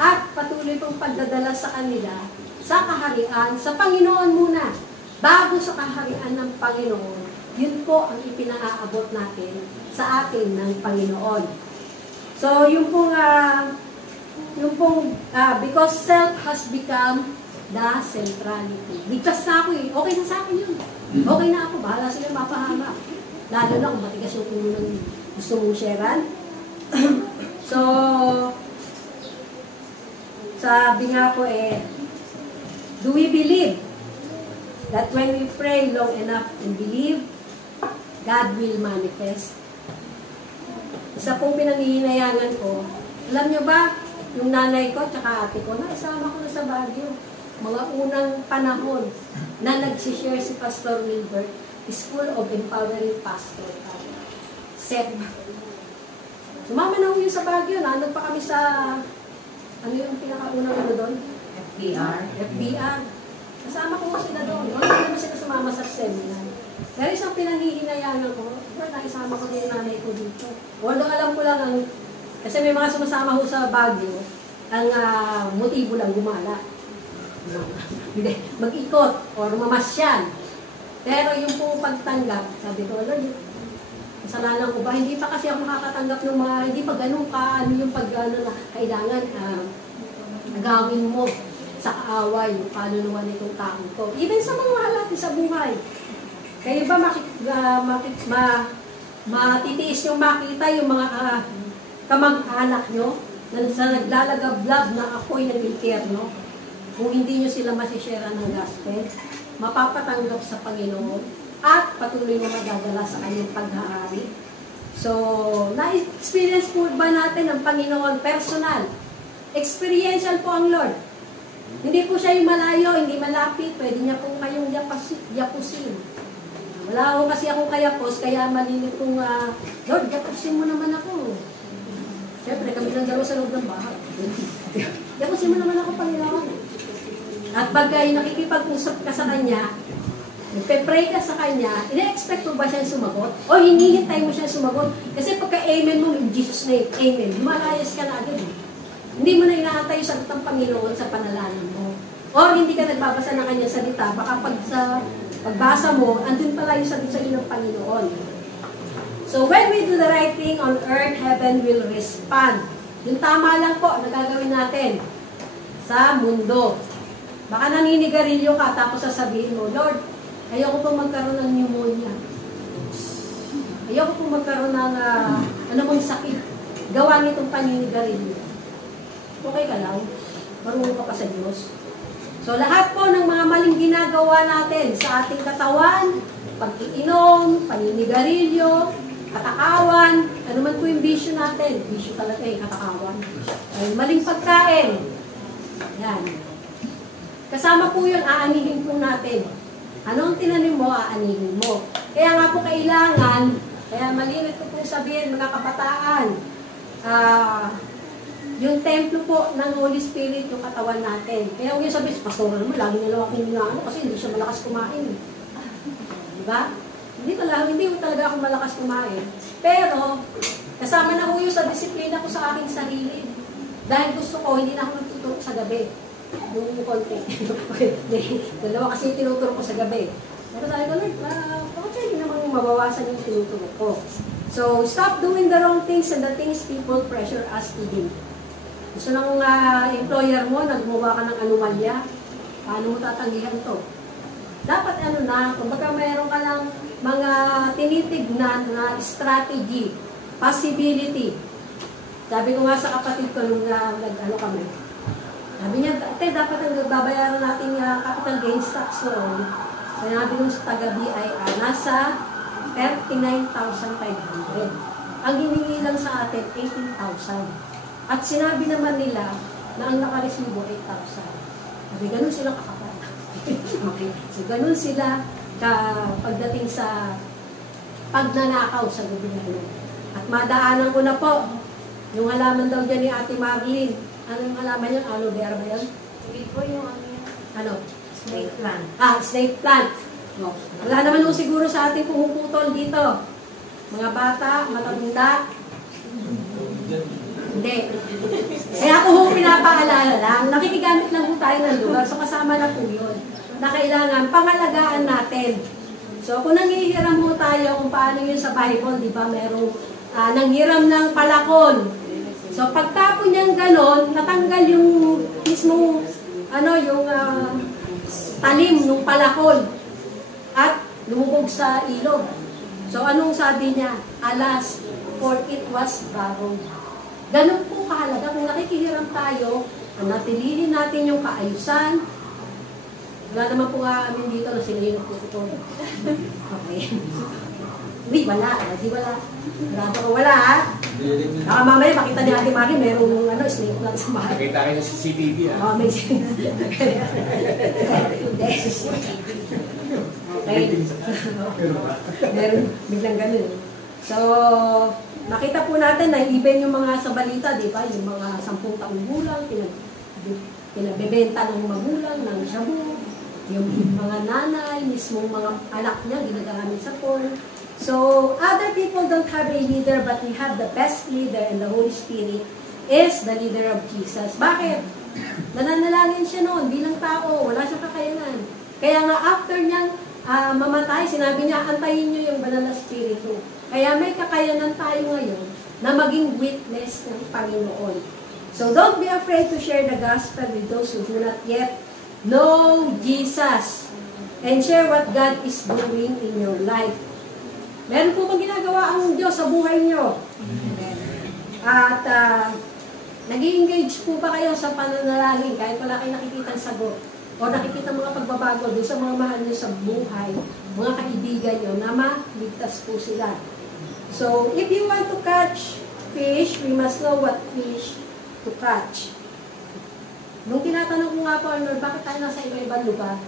at patuloy pong pagdadala sa kanila sa kaharian, sa Panginoon muna. Bago sa kaharian ng Panginoon, yun po ang ipinaaabot natin sa atin ng Panginoon. So, because self has become the centrality. Ligtas na ako eh. Okay na sa akin yun. Okay na ako. Bahala sila mapahama. Lalo na kung matigas yung puno ng gusto mong sharean. So, sabi nga po do we believe that when we pray long enough and believe, God will manifest? Isa pong pinanghihinayangan ko, alam nyo ba, yung nanay ko at ate ko, naisama ko na sa Baguio. Mga unang panahon na nagsishare si Pastor Wilbert, School of Empowering Pastor. SEP. Sumama na ko yun sa Baguio. Nandun pa kami sa, ano yung pinakaunang ano doon? FBR. Kasama ko sila doon. Wala naman sila sumama sa seminar. Pero isang pinanghihinayangan ko, naisama ko din yung nanay ko dito. Although alam ko lang, kasi may mga sumasama ko sa Baguio, ang motibo lang gumala. Mag-ikot or mamasyal. Pero yung pong pagtanggap, sabi ko, Lord, kasalanan ko ba? Hindi pa kasi ako makakatanggap ng mga, hindi pa ganun ka, ano yung pag-ano na kailangan gawin mo sa kaaway, yung kaluluwa nitong taong ko. Even sa mga halati sa buhay. Kayo ba matitiis yung makita yung mga kamag-anak nyo na sa naglalagablab na ako'y ng impyerno? Kung hindi nyo sila masishare ng gospel, mapapatanggap sa Panginoon at patuloy na magdadala sa kanyang paghahari. So, na-experience po ba natin ang Panginoon personal? Experiential po ang Lord. Hindi po siya yung malayo, hindi malapit, pwede niya po kayong yapusin. Wala ako kasi akong kayapos, kaya malinit kong, Lord, yapusin mo naman ako. Siyempre, kami lang dalawa sa loob ng bahay. Yapusin mo naman ako, Panginoon. At pag nakikipag-usap ka sa Kanya, nagpe-pray ka sa Kanya, ina-expect mo ba siyang sumagot? O hinihintay mo siyang sumagot? Kasi pagka-amen mo, in Jesus' name, amen, lumalayas ka na agad. Hindi mo na inaantay yung sagot ng Panginoon sa panalangin mo. O hindi ka nagbabasa ng Kanyang salita, baka pag sa pagbasa mo, andun pala yung sagot sa iyo ng Panginoon. So when we do the right thing on earth, heaven will respond. Yung tama lang po, nagagawin natin sa mundo. Baka naninigarilyo ka, tapos sasabihin mo, Lord, ayoko pong magkaroon ng pneumonia. Ayoko pong magkaroon ng anumang sakit. Gawa nitong paninigarilyo. Okay ka lang. Marunong ka pa sa Diyos. So, lahat po ng mga maling ginagawa natin sa ating katawan, pag-iinom, paninigarilyo, katakawan, ano man po yung bisyo natin. Bisyo talaga katakawan. Ay, maling pagkain. Yan. Kasama po yun, aanihin po natin. Anong tinanim mo, aanihin mo. Kaya nga po kailangan, kaya malinit ko pong sabihin, mga kabataan, yung templo po ng Holy Spirit, yung katawan natin. Kaya huwag yung sabihin, pastoral mo, lagi nilaw ako yung kasi hindi siya malakas kumain. Diba? Hindi ko talaga ako malakas kumain. Pero, kasama na ko yun sa disiplina ko sa aking sarili. Dahil gusto ko, hindi na ako nagtuturo sa gabi. Yung konti. Dalawa kasi tinuturo ko sa gabi. Pero sabi ko, Lord, okay, hindi naman mabawasan yung tinuturo ko. So, stop doing the wrong things and the things people pressure us to do. Gusto ng employer mo, nagmuwa ka ng anomalya, paano mo tatanggihan to? Dapat kumbaga mayroon ka ng mga tinitignan na strategy, possibility. Sabi ko nga sa kapatid ko nung kami, sabi niya, dapat ang babayaran natin capital gains tax noon. Sabi nung sa taga-BIR, nasa 39,500. Ang hiningi lang sa atin, 18,000. At sinabi naman nila na ang nakaresibo, 8,000. Sabi, ganun sila kakapal. Okay. So, ganun sila pagdating sa pagnanakaw sa gobyerno. At madaanan ko na po, yung halaman daw dyan ni Ate Marlene. Ano yung halaman yan? Aloe vera ba yan? Hindi po yung ano? snake plant. Snake plant. No. Wala naman nung siguro sa ating pumuputol dito. Mga bata, matanda. Hindi. Kaya ako pinapaalala lang, nakikigamit lang po tayo ng lugar, so kasama na po yun, na kailangan pangalagaan natin. So kung nanghihiram mo tayo kung paano yun sa Bible, di ba, merong nanghiram ng palakon So, pagtapon niyang ganon, natanggal yung mismong, yung talim ng palakol at lumubog sa ilog. So, anong sabi niya? Alas, for it was barren. Ganun po kahalaga. Kung nakikihiram tayo, natilihin natin yung kaayusan. Wala naman po amin dito na sila yung nagtututulog. Okay. Uy, wala. Di wala. Grado ko wala, ha? Baka mamaya makita ni Ate Mari, merong snake lang sa bahay. Nakita kayo sa CCTV, ha? Oo, may okay. Meron, biglang ganun. So, nakita po natin na even yung mga sa balita, di ba? Yung mga 10 taong gulang, pinagbebenta ng magulang, ng shabu, yung mga nanay, mismong mga anak niya, ginagamit sa porn. So, other people don't have a leader, but we have the best leader, and the Holy Spirit is the leader of Jesus. Bakit? Nananalangin siya noon bilang tao, wala siyang kakayanan. Kaya nga after niyang mamatay, sinabi niya, antayin niyo yung banal na spirito. Kaya may kakayanan tayo ngayon na maging witness ng Panginoon. So don't be afraid to share the gospel with those who do not yet know Jesus. And share what God is doing in your life. Meron po bang ginagawa ang Diyos sa buhay niyo? At nag-i-engage po ba kayo sa pananalangin kahit wala kayo nakikita ang sagot? O nakikita mga pagbabago doon sa mga mahal niyo sa buhay, mga kaibigan niyo na maligtas po sila. So, if you want to catch fish, we must know what fish to catch. Nung tinatanong ko nga po, Lord, bakit tayo nasa iba-ibang lugar?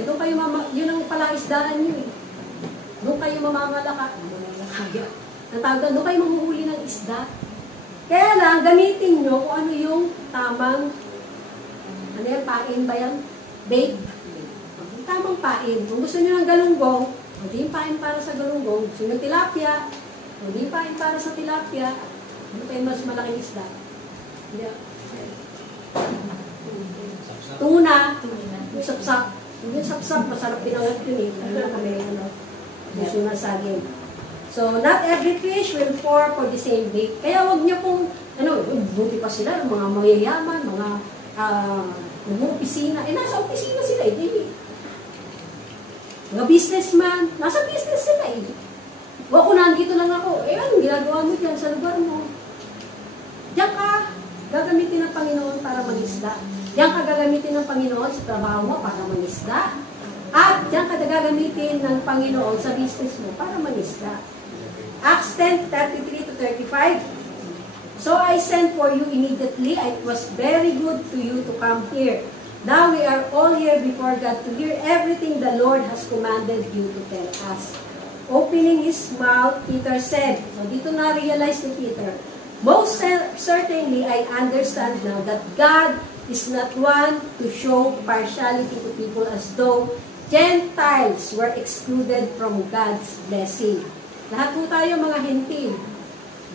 Doon kayo yun ang palaisdaan niyo eh. Doon kayo mamamalaka. Doon kayo mamuhuli ng isda. Kaya lang, gamitin nyo kung ano yung tamang pain ba yan? Bait. Tamang pain. Kung gusto nyo ng galunggong, hindi yung pain para sa galunggong. Gusto nyo tilapia, hindi yung pain para sa tilapia. Ano pa yung mas malaking isda? Tuna. Yung sapsap. Yung sapsap, masarap pinangat yun eh. Ano kami, gusto na saging. So, not every fish will pour for the same bait. Kaya wag nyo pong, buti pa sila, mga mayayaman, mga opisina. Nasa opisina sila eh. Mga businessman, nasa business sila eh. O ako nandito lang ako, anong ginagawa mo dyan sa lugar mo? Diyan ka gagamitin ng Panginoon para mangisda. Diyan ka gagamitin ng Panginoon sa trabaho mo para mangisda. At diyan ka gagamitin ng Panginoon sa business mo para mangisda. Acts 10:33-35. So I sent for you immediately. It was very good to you to come here. Now we are all here before God to hear everything the Lord has commanded you to tell us. Opening his mouth, Peter said, so dito na-realize ni Peter, most certainly I understand now that God is not one to show partiality to people as though Gentiles were excluded from God's blessing. Lahat po tayo mga hentil.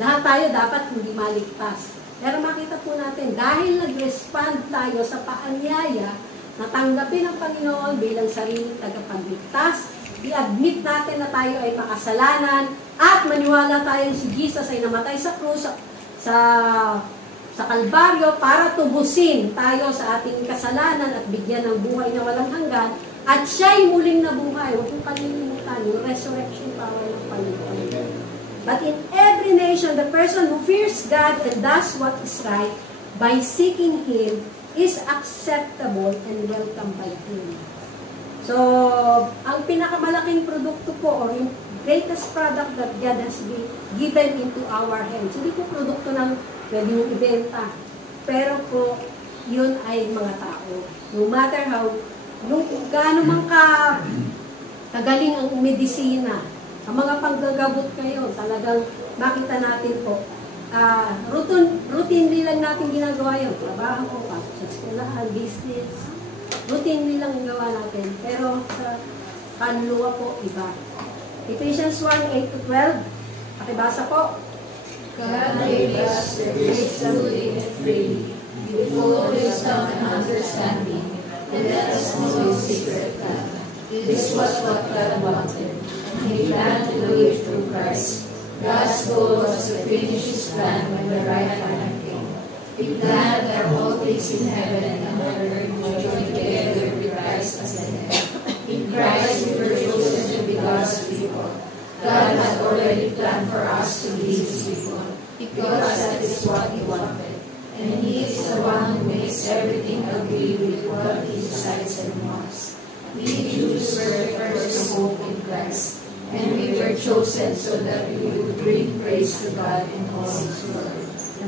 Lahat tayo dapat hindi maligtas. Pero makita po natin, dahil nag-respond tayo sa paanyaya na tanggapin ng Panginoon bilang sariling tagapagligtas, i-admit natin na tayo ay makasalanan at maniwala tayo si Jesus ay namatay sa krus sa Kalbaryo para tubusin tayo sa ating kasalanan at bigyan ng buhay na walang hanggan at siya'y muling nabuhay. Huwag kong kalimutan yung resurrection power ng Panginoon. But in every nation, the person who fears God and does what is right by seeking Him is acceptable and welcome by Him. So, ang pinakamalaking produkto po or yung greatest product that God has been given into our hands. Hindi po produkto ng pwede yung ibenta. Pero po, yun ay mga tao. No matter how, nung gaano man kagaling ang medisina, ang mga panggagamot kayo, talagang makita natin po, routine lang natin ginagawa yun. Trabaho ko, pasok sa eskwelahan, business, routine lang gawa natin. Pero sa kanluwa po, iba. Ephesians 1:8-12, pakibasa po. God gave us the grace to live freely, with full wisdom and understanding, and let us know His secret plan. This was what God wanted. He planned to do it through Christ. God's goal was to finish His plan when the right time came. He planned that all things in heaven and on earth would join together with Christ as the head. In Christ we were chosen to be God's people. God had already planned for us to be His people, because that is what He wanted. And He is the one who makes everything agree with what He decides and wants. We Jews were the first to hope in Christ, and we were chosen so that we would bring praise to God in all His glory.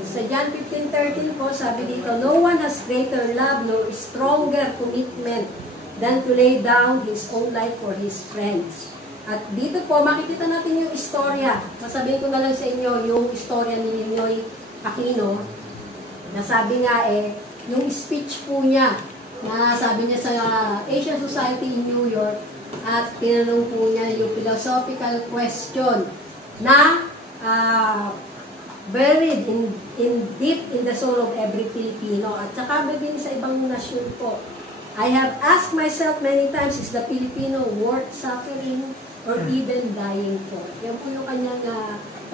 Sa John 15:13 po, sabi dito, no one has greater love nor stronger commitment than to lay down his own life for his friends. At dito po, makikita natin yung istorya. Masabihin ko na lang sa inyo yung istorya ni Ninoy Aquino, na sabi nga yung speech po niya, na sabi niya sa Asian Society in New York, at tinanong po niya yung philosophical question na buried in deep in the soul of every Filipino, at saka maging sa ibang nasyon po. I have asked myself many times, is the Filipino worth suffering or even dying for? Yan po yung kanyang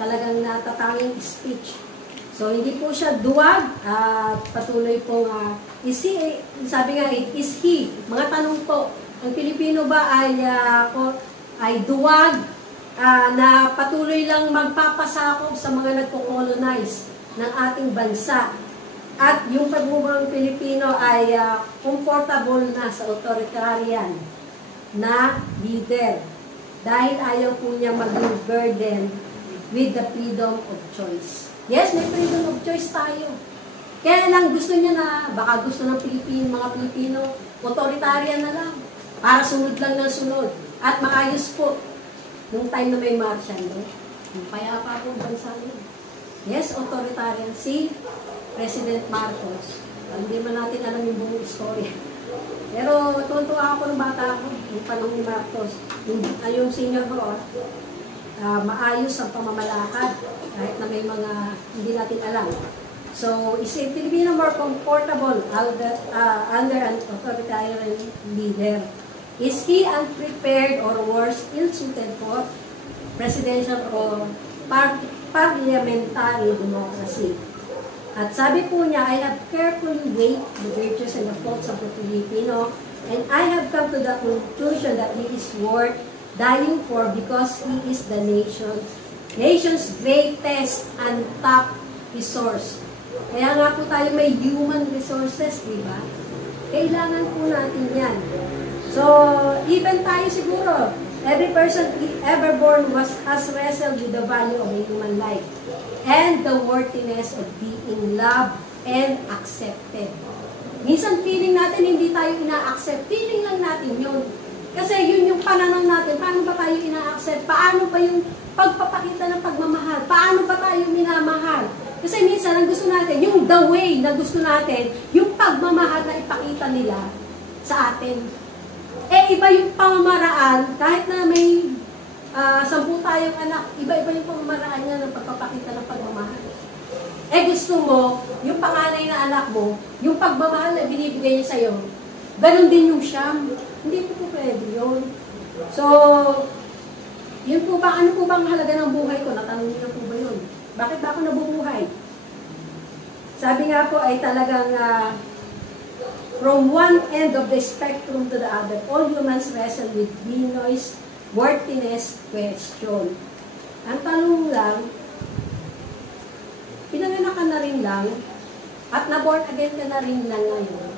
talagang natatanging speech. So, hindi po siya duwag, patuloy po is he, sabi nga, is he, mga tanong po, ang Pilipino ba ay duwag, na patuloy lang magpapasakop sa mga nagko-colonize ng ating bansa? At yung pagmumurang Pilipino ay comfortable na sa authoritarian na leader dahil ayaw po niya maging burden with the freedom of choice. Yes, may freedom of choice tayo. Kaya lang gusto niya na, baka gusto ng mga Pilipino, authoritarian na lang, para sunod lang ng sunod. At maayos po, nung time na may Martial, yung payapa po bansa niya. Yes, authoritarian. Si President Marcos. Hindi man natin alam yung buong istorya. Pero tuntua ako ng bata ako, yung panahon ni Marcos. Yung senior ko, maayos ang pamamalakad kahit na may mga hindi natin alam. So, is a Filipino more comfortable under an authoritarian leader? Is he unprepared or worse, ill-suited for presidential or parliamentary democracy? At sabi po niya, I have carefully weighed the virtues and the faults of the Filipino, and I have come to the conclusion that he is worth dying for because he is the nation's greatest and top resource. Kaya nga po tayo may human resources, di ba? Kailangan po natin yan. So, even tayo siguro, every person ever born has wrestled with the value of a human life and the worthiness of being loved and accepted. Minsan feeling natin hindi tayo ina-accept. Feeling lang natin yun. Kasi yun yung pananaw natin. Paano ba tayo ina-accept? Paano ba yung pagpapakita ng pagmamahal? Paano ba tayo minamahal? Kasi minsan ang gusto natin, yung the way na gusto natin, yung pagmamahal na ipakita nila sa atin. Iba yung pamamaraan, kahit na may 10 tayong anak, iba-iba yung pamamaraan niya ng pagpapakita ng pagmamahal. Gusto mo, yung panganay na anak mo, yung pagmamahal na binibigay niya sa'yo, ganun din yung siyam. Hindi po pwede yun. So, yun po ba, ano po bang halaga ng buhay ko? Natanong niyo na po ba yun? Bakit ba ako nabubuhay? Sabi nga po ay talagang from one end of the spectrum to the other, all humans wrestle with Ninoy's worthiness question. Ang tanong lang, pinanganak ka na rin lang, at na-born again ka na rin lang ngayon,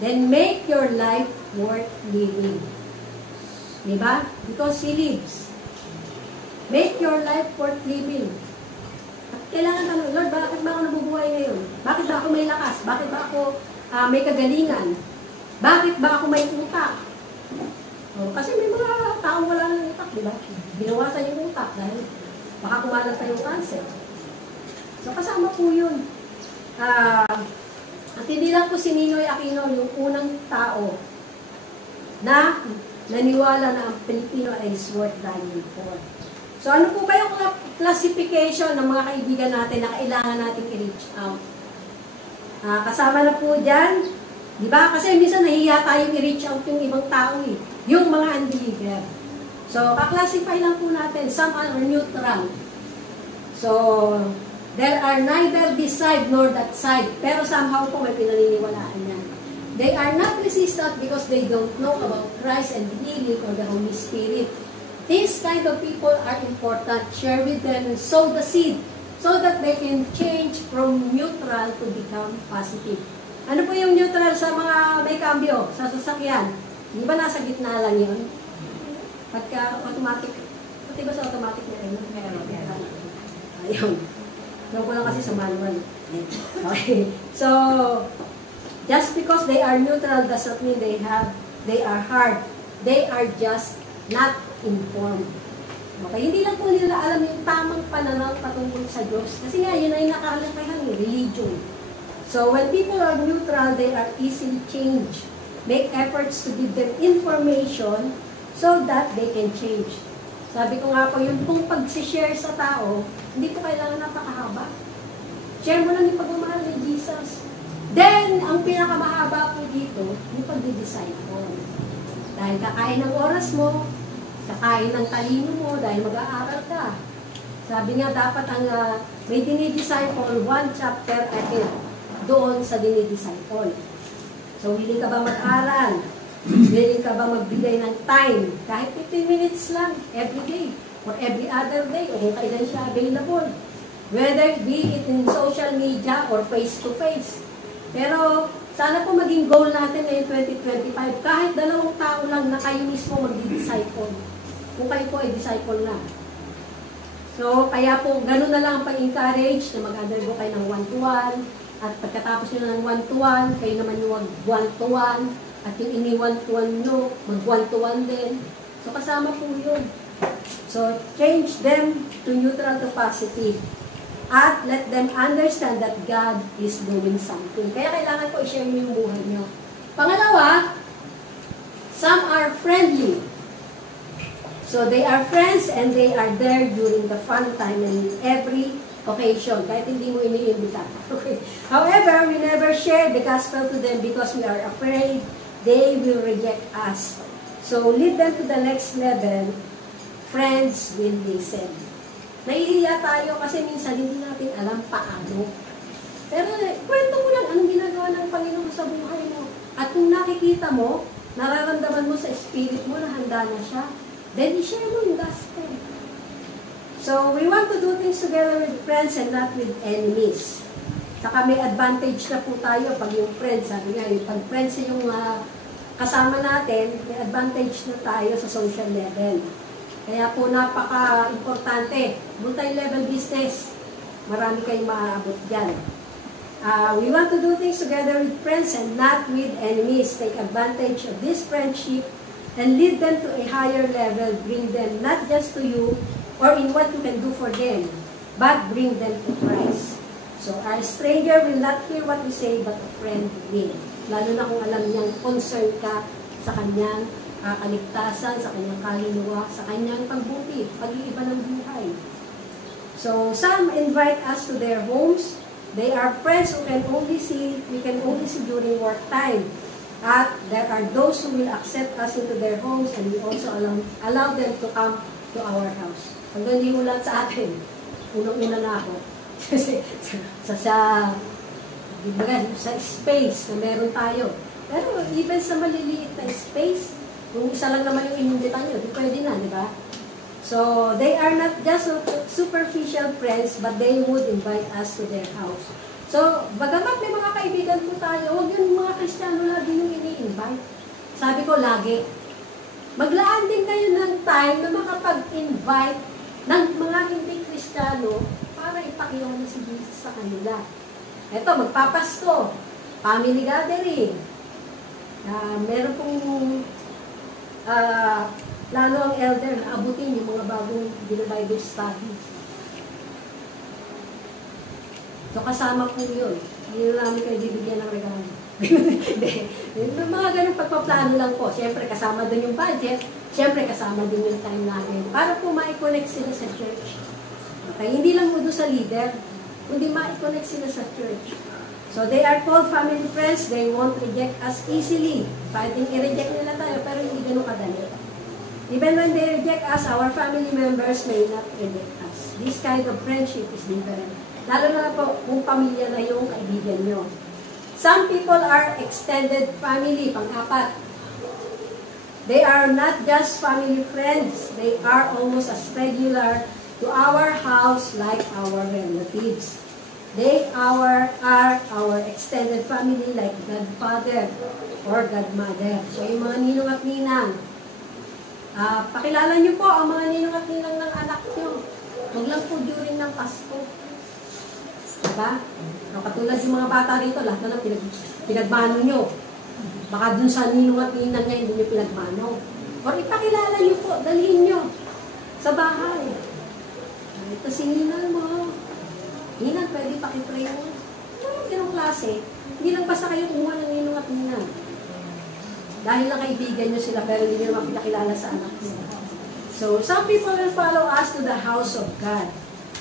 then make your life worth living. Diba? Because He lives. Make your life worth living. At kailangan tanong, Lord, bakit ba ako nabubuhay ngayon? Bakit ba ako may lakas? Bakit ba ako may kagalingan? Bakit ba ako may utak? Kasi may mga taong wala ng utak, di ba? Binawasan yung utak dahil baka kumalat pa yung cancer. So, kasama po yun. At hindi lang po si Ninoy Aquino yung unang tao na naniwala na ang Pilipino is worth dying for. So, ano po ba yung classification ng mga kaibigan natin na kailangan natin i-reach out? Kasama na po dyan, di ba? Kasi minsan nahihiya tayong i-reach out yung ibang tao yung mga unbeliever. So, kaklasify lang po natin. Some are neutral. So, there are neither this side nor that side. Pero somehow po may pinaniniwalaan yan. They are not resistant because they don't know about Christ and healing or the Holy Spirit. These kind of people are important. Share with them and sow the seed so that they can change from neutral to become positive. Ano po yung neutral sa mga may cambio, sa sasakyan? Di ba nasa gitna lang yun? Pagka automatic, pati ba sa automatic na rin? Meron. Ayun. Doon ko lang kasi sa manual. Okay. So, just because they are neutral doesn't mean they are hard. They are just not informed. Okay? Hindi lang po nila alam yung tamang pananaw patungkol sa Diyos. Kasi nga, yun ay nakalakayan ng religion. So, when people are neutral, they are easily changed. Make efforts to give them information so that they can change. Sabi ko nga po, yung pong pag-share sa tao, hindi po kailangan napakahaba. Share mo lang yung pagmamahal ni Jesus. Then, ang pinakamahaba po dito, yung pag-disciple. Dahil kakain ng oras mo, kakain ng talino mo, dahil mag-aaral ka. Sabi nga, dapat ang may dinidisciple, 1 chapter ahead doon sa dinidisciple. So, willing ka ba mag-aral? Willing ka ba magbigay ng time? Kahit 15 minutes lang, every day, or every other day, o kung kailan siya available. Whether be it in social media or face-to-face. Pero, sana po maging goal natin ngayong 2025, kahit 2 tao lang na kayo mismo magdi-disciple. Kung kayo po ay disciple na. So, kaya po, ganun na lang ang pag-encourage na mag-undergo kayo ng 1-to-1. At pagkatapos nyo ng 1-to-1, kayo naman yung 1-to-1. At yung ini-1-to-1 nyo, mag-1-to-1 din. So, kasama po yun. So, change them to neutral to positive. At let them understand that God is doing something. Kaya kailangan ko i-share nyo yung buhay nyo. Pangalawa, some are friendly. So, they are friends and they are there during the fun time and every occasion, kahit hindi mo iniimbita. Okay. However, we never share the gospel to them because we are afraid they will reject us. So, lead them to the next level. Friends will listen. Naiiya tayo kasi minsan hindi natin alam paano. Pero, kwento mo lang anong ginagawa ng Panginoon sa buhay mo. At kung nakikita mo, nararamdaman mo sa spirit mo na handa na siya, then i-share mo yung gospel. So, we want to do things together with friends and not with enemies. Saka may advantage na po tayo pag yung friends, sabi nga, pag friends yung kasama natin, may advantage na tayo sa social level. Kaya po napaka-importante, multi-level business, marami kayong maaabot dyan. We want to do things together with friends and not with enemies. Take advantage of this friendship and lead them to a higher level. Bring them not just to you, or in what you can do for them, but bring them to Christ. So, our stranger will not hear what you say, but a friend will. Lalo na kung alam niyang concern ka sa kanyang kaligtasan, sa kanyang kaluluwa, sa kanyang pagbuti, pag-iiba ng buhay. So, some invite us to their homes. They are friends who we can only see during work time. At there are those who will accept us into their homes and we also allow them to come to our house. Hanggang hindi mo lang sa atin. Unang-una na ako. Kasi sa space na meron tayo. Pero even sa maliliit na space, kung isa lang naman yung inimbitan nyo, di pwede na, di ba? So, they are not just superficial friends, but they would invite us to their house. So, bagamat may mga kaibigan po tayo, huwag yung mga Kristiyano lagi yung ini-invite. Sabi ko lagi, maglaan din kayo ng time na makapag-invite ng mga hindi Kristiyano para ipakilala si Jesus sa kanila. Ito, magpapasko, family gathering. Meron pong plano ang elder na abutin yung mga bagong Bible study. So, kasama po yun. Hindi na namin kayo bibigyan ng regalo. Mga ganun pagpaplano lang po. Siyempre, kasama doon yung budget. Siyempre, kasama din yung time natin. Para po ma-connect sila sa church. Okay? Hindi lang mo doon sa leader, kundi ma-connect sila sa church. So, they are called family friends. They won't reject us easily. Pwedeng i-reject nila tayo, pero hindi ganun kadali. Even when they reject us, our family members may not reject us. This kind of friendship is different. Lalo na po kung pamilya na yung kaibigan nyo. Some people are extended family, pang-apat. They are not just family friends. They are almost as regular to our house like our relatives. They are our extended family like godfather or godmother. So yung mga ninong at ninang, pakilala niyo po ang mga ninong at ninang ng anak niyo. Huwag lang po during ng Pasko. Diba? Katulad yung mga bata rito, lahat na lang pinagmano nyo. Baka dun sa ninong at ninang niya, hindi nyo pinagmano. Or ipakilala nyo po, dalhin nyo sa bahay. Ito si ninang mo. Ninang, pwede pakipray mo. Ganong klase. Hindi lang basta kayo kumuha ng ninong at ninang. Dahil lang kaibigan nyo sila, pero hindi nyo naman pinakilala sa anak nyo. So, some people will follow us to the house of God.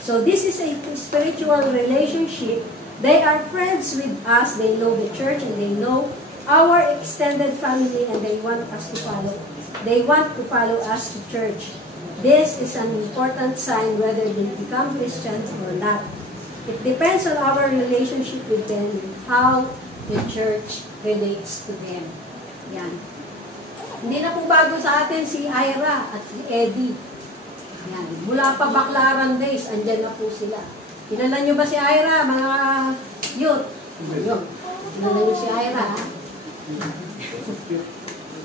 So, this is a spiritual relationship. They are friends with us. They know the church and they know our extended family and they want us to follow. They want to follow us to church. This is an important sign whether they become Christians or not. It depends on our relationship with them and how the church relates to them. Yan. Hindi na po bago sa atin si Ira at si Eddie. Yan. Mula pa Baclaran days, andyan na po sila. Kilala nyo ba si Ira, mga youth? Kilala nyo si Ira, ha?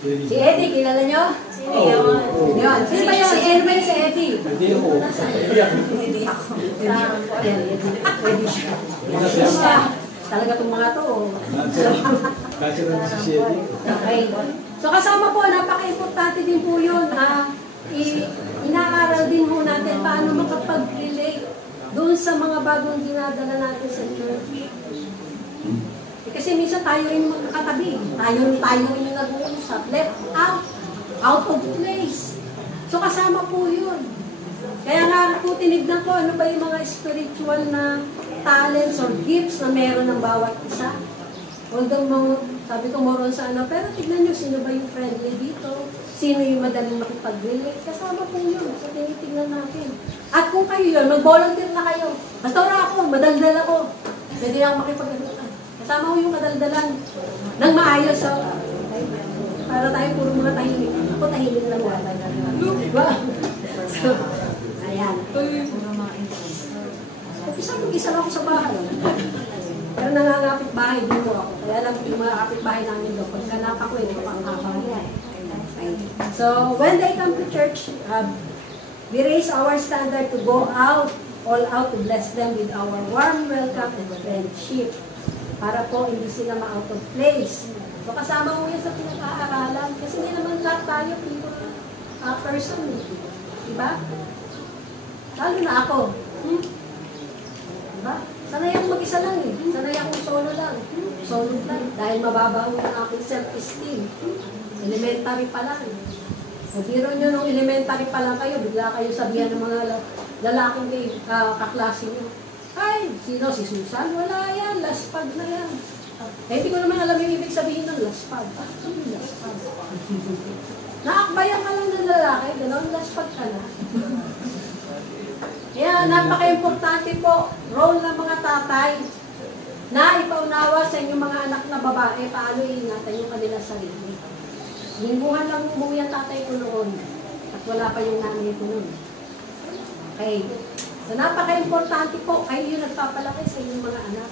Si Eddie, kilala nyo? Yun. Sino ba yun? Si Eddie, si Eddie. Hindi ako. Hindi ako. Eddie siya. Talaga itong mga to. Kasi naman si Shelly. Okay. So kasama po, napaka-importante din po yun. Inaaral din po natin paano makapag-relate doon sa mga bagong dinadala natin sa church. Kasi minsan tayo rin yung magkakatabi. Tayo rin yung nag-uusap. Left out of place. So kasama po yun. Kaya nga po tinignan ko ano ba yung mga spiritual na talents or gifts na meron ng bawat isa. Although sabi ko moron sa ano, pero tignan nyo sino ba yung friendly dito, sino yung madaling makipag-relate. Kasama po yun. So tinitignan natin. At kung kayo yun, mag-volunteer na kayo. Basta wala ako, madaldal ako. Pwede lang makipag-relate. Kasama ko yung madaldalan ng maayos. So, para tayo puro mga tahimik. Ako tahimik lang wala. Diba? So, ayan. Isa mag-isa lang ako sa bahay. Pero nangangapit bahay dito ako. Kaya lang yung mga kapit bahay namin doon. Pagka napako, hindi ko pang kapahayan. So, when they come to church, we raise our standard to go out, all out to bless them with our warm welcome and friendship. Para po hindi sila ma-out of place. So, kasama mo yan sa pinag-aaralan. Kasi hindi naman lahat tayo people, person. Diba? Lalo na ako. Diba? Sanay ako mag-isa lang eh. Sanay ako solo lang. Solo lang. Dahil mababaw ang aking self-esteem. Elementary pa lang. Kung biro nyo nung elementary pa lang kayo, bigla kayo sabihan ng mga lalaking kaklase nyo. Ay, sino? Si Susan? Wala yan. Laspag na yan. Eh, hindi ko naman alam yung ibig sabihin ng laspag. Ano yung laspag? Naakbayan ka lang ng lalaki, gano'n, laspag ka na. Kaya napaka-importante po, role ng mga tatay na ipaunawa sa inyong mga anak na babae, paano iingatan yung kanila sarili. Lingguhan lang umuwi ang tatay ko noon at wala pa yung nanay ko noon. Okay. So napaka-importante po, kayo yung nagpapalaki sa inyong mga anak.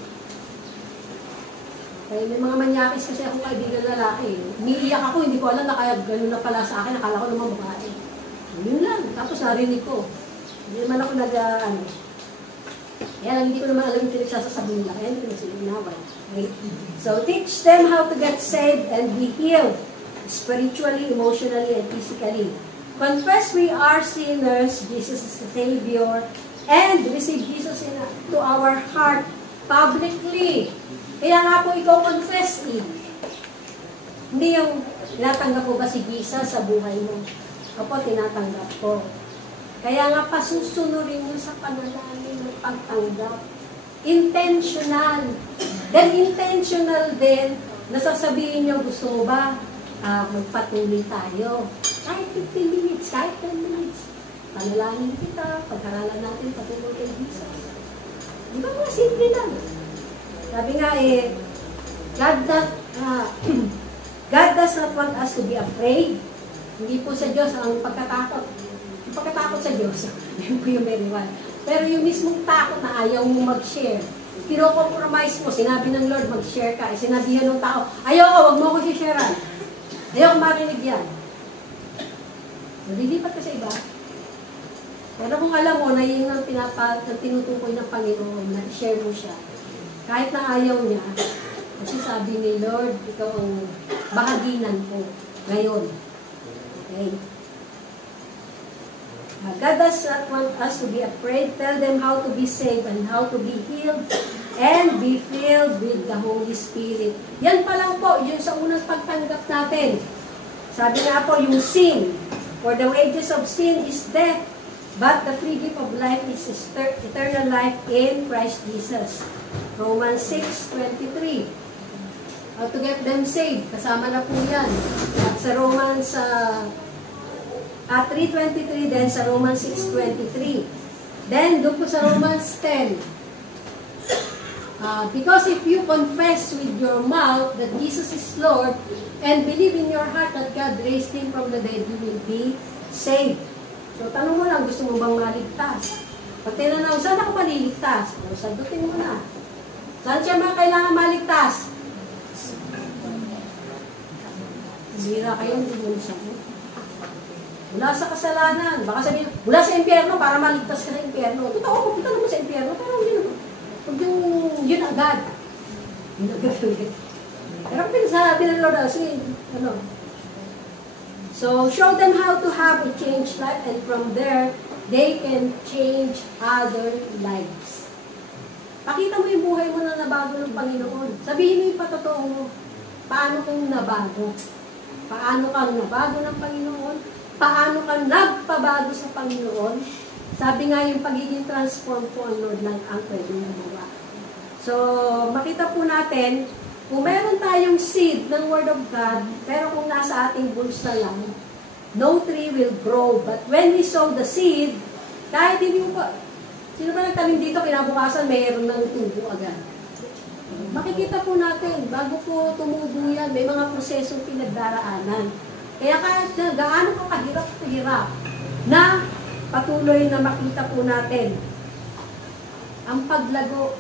Okay, may mga manyakis kasi akong kaibigan lalaki. Umiiyak ako, hindi ko alam na kaya gano'n na pala sa akin, nakala ko naman babae. Yun lang, tapos narinig ko. Hindi naman ako kaya lang hindi ko naman alam yung pinagsasasabihin lang. Kaya hindi ko sila inaway. Okay? So, teach them how to get saved and be healed. Spiritually, emotionally, and physically. Confess we are sinners, Jesus is the Savior, and receive Jesus to our heart publicly. Kaya nga po ikaw confess eh. Hindi yung tinatanggap ko ba si Jesus sa buhay mo? Opo, tinatanggap ko. Kaya nga pasusunurin mo sa panalangin ng pagtanggap. Intentional. Then intentional din, nasasabihin nyo, gusto mo ba magpatuloy tayo? Kahit 15 minutes, kahit 10 minutes. Panalangin kita, pagkaralan natin patungkol kay Jesus. Di ba mga simple lang? Sabi nga God does not want us to be afraid. Hindi po sa Diyos ang pagkatakot. Yung pagkatakot sa Diyos, yun po yung very one. Pero yung mismong takot na ayaw mo mag-share, kino-compromise mo, sinabi ng Lord, mag-share ka. Sinabihan ng tao, ayoko, wag mo ako share-an. Ayoko marinig yan. Nalilipat ka sa iba. Pero kung alam mo na yun ang tinutukoy ng Panginoon, na i-share mo siya, kahit na ayaw niya, kasi sabi ni Lord, ikaw ang bahaginan ko ngayon. Okay? God does not want us to be afraid. Tell them how to be saved and how to be healed and be filled with the Holy Spirit. Yan pa lang po, yun sa unang pagtanggap natin. Sabi nga po, yung sin. For the wages of sin is death, but the free gift of life is eternal life in Christ Jesus. Romans 6:23. How to get them saved. Kasama na po yan. At sa Romans 3:23, then sa Romans 6:23. Then, doon po sa Romans 10. Because if you confess with your mouth that Jesus is Lord and believe in your heart that God raised Him from the dead, you will be saved. So, tanong mo lang, gusto mo bang maligtas? Pag tinanong, saan ako maliligtas? Sagutin mo na. Saan siya kailangan maligtas? Bira kayo, hindi mo sagot. Mula sa kasalanan. Baka sabihin, mula sa impyerno para maligtas ka na impyerno. Totoo, pupunta naman sa impyerno, pero yun agad. Yun agad. Pero pinasabi ng Lord, so, show them how to have a changed life, and from there, they can change other lives. Pakita mo yung buhay mo na nabago ng Panginoon. Sabihin mo yung patotoo mo. Paano kang nabago? Paano kang nabago ng Panginoon? Paano kang nagpabago sa Panginoon? Sabi nga yung pagiging transform po ang Lord lang ang pwedeng gumawa. So, makita po natin, kung meron tayong seed ng Word of God, pero kung nasa ating bulsa lang, no tree will grow. But when we sow the seed, kahit hindi mo pa, sino ba nagtanim dito, kinabukasan, mayroon ng tubo agad. Makikita po natin, bago po tumubo yan, may mga prosesong pinagdaraanan. Kaya kahit gaano ka kahirap na patuloy na makita po natin ang paglago.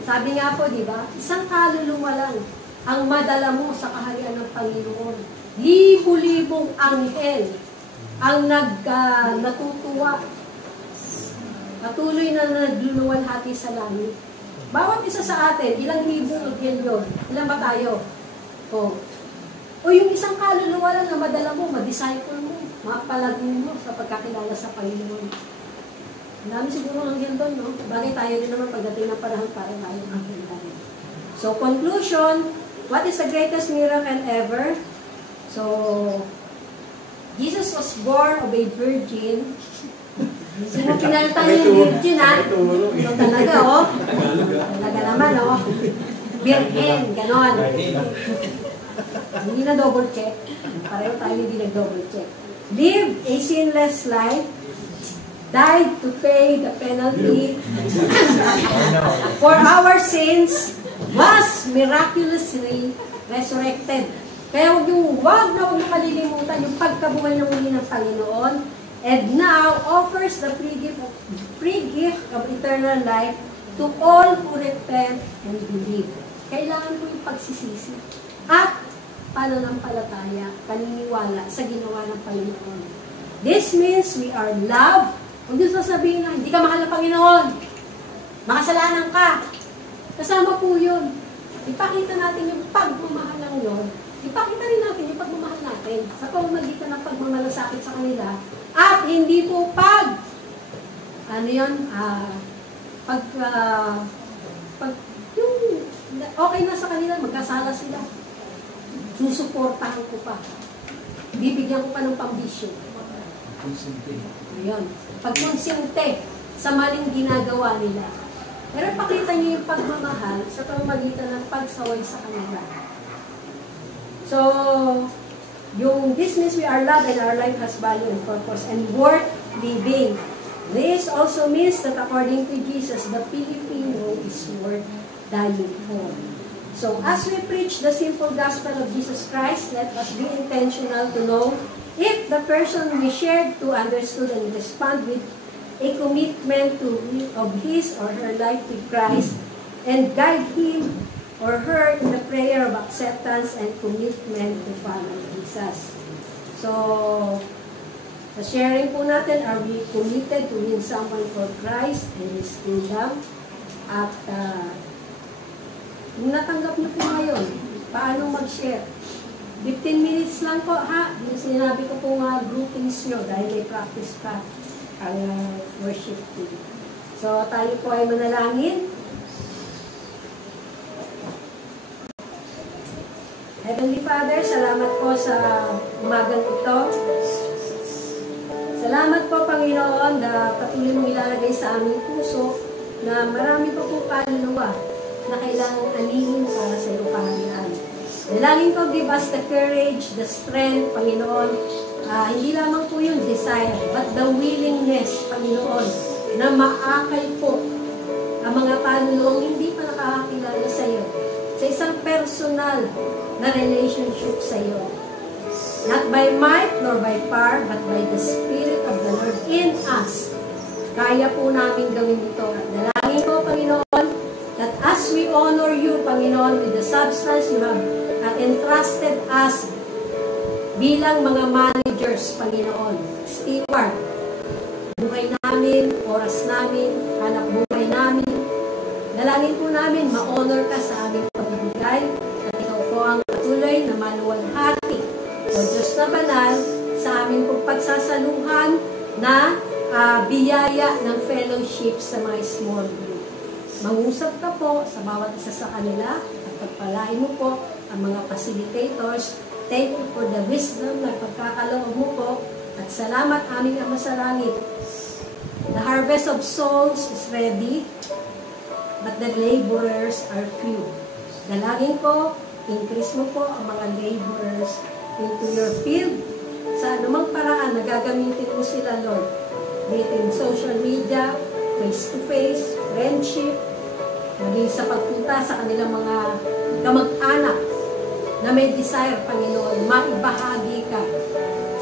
Sabi nga po, di ba? Isang kaluluwa lang ang madala mo sa kaharian ng Panginoon. Libo-libong anghel ang natutuwa. Patuloy na nagluluwalhati sa langit. Bawat isa sa atin, ilang libong anghel yun? Ilan ba tayo? O yung isang kaluluwa lang na madala mo, ma-disciple mo, mapalago mo sa pagkakilala sa Panginoon. Ang dami siguro anghel doon, no? Bagay tayo din naman pagdating ng panahon para tayong anghel tayo. So, conclusion, what is the greatest miracle ever? So, Jesus was born of a virgin. Sino pinalitan niya yung virgin, ha? Ito talaga, oh. Talaga naman, oh. Virgin, ganon. Hindi na double check. Pareho tayo hindi nag-double check. Live a sinless life. Died to pay the penalty for our sins. Was miraculously resurrected. Kaya wag na malilimutan yung pagkabuhay ng muli ng Panginoon. And now offers the free gift of eternal life to all who repent and believe. Kailangan mo yung pagsisisi at pananampalataya, paniniwala sa ginawa ng Panginoon. This means we are loved. Kung Diyos sasabihin na, hindi ka mahal ng Panginoon, makasalanan ka, kasama po yun. Ipakita natin yung pagmamahal ng Lord. Ipakita rin natin yung pagmamahal natin sa pamamagitan ng pagmamalasakit sa kanila. At hindi po yung okay na sa kanila, magkasala sila. Susuportahan ko pa. Bibigyan ko pa ng pambisyo. Ayun. Pagkonsinte sa maling ginagawa nila. Pero pakita niyo yung pagmamahal sa pamamagitan ng pagsaway sa kanila. So, Yung this means we are loved and our life has value and purpose and worth living. This also means that according to Jesus, the Filipino is worth dying for. So as we preach the simple gospel of Jesus Christ, let us be intentional to know if the person we shared to understood and respond with a commitment of his or her life with Christ and guide him or her in the prayer of acceptance and commitment to follow Jesus. So, sa sharing po natin, are we committed to win someone for Christ and His kingdom? At kung natanggap niyo po ngayon, paano mag-share? 15 minutes lang po, ha? Yung sinabi ko po nga groupings nyo dahil may practice pa ang worship team. So, tayo po ay manalangin. Heavenly Father, salamat po sa umagang ito. Salamat po, Panginoon, na patuloy mong ilalagay sa aming puso na marami pa po kaluluwa na kailangang anihin para sa iyong kaharian. Dalangin ko, give us the courage, the strength, Panginoon. Hindi lamang po yung desire, but the willingness, Panginoon, na maakay po ang mga kaluluwang hindi pa nakakakilala sa iyo sa isang personal na relationship sa iyo. Not by might nor by power, but by the Spirit of the Lord in us. Kaya po namin gawin ito. At dalangin ko, Panginoon, that as we honor you, Panginoon, with the substance you have entrusted us bilang mga managers, Panginoon, steward, buhay namin, oras namin, hanap buhay namin. Dalangin po namin, ma-honor ka sa aming pamibigay at ikaw po ang patuloy na maluwalhati o Diyos na banal sa aming pong pagsasaluhan na biyaya ng fellowship sa mga small group. Mangusap ka po sa bawat isa sa kanila at pagpalain mo po ang mga facilitators. Thank you for the wisdom na pagkakaloob mo po at salamat aming Ama sa langit. The harvest of souls is ready, but the laborers are few. Dalangin ko, increase mo po ang mga laborers into your field sa anumang paraan na gagamitin mo sila, Lord. Be it in social media, face-to-face, friendship, maging sa pagpunta sa kanilang mga kamag-anak na may desire, Panginoon, maibahagi ka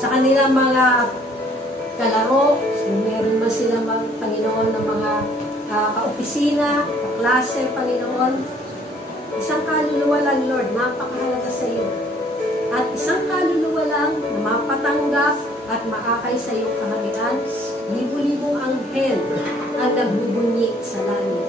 sa kanilang mga kalaro, meron man silang Panginoon ng mga kaopisina, kaklase, Panginoon. Isang kaluluwa lang, Lord, napakahalaga sa iyo. At isang kaluluwa lang na mapatanggap at maakay sa iyong kaharian, libo-libong anghel ang nagbubunyi sa langit.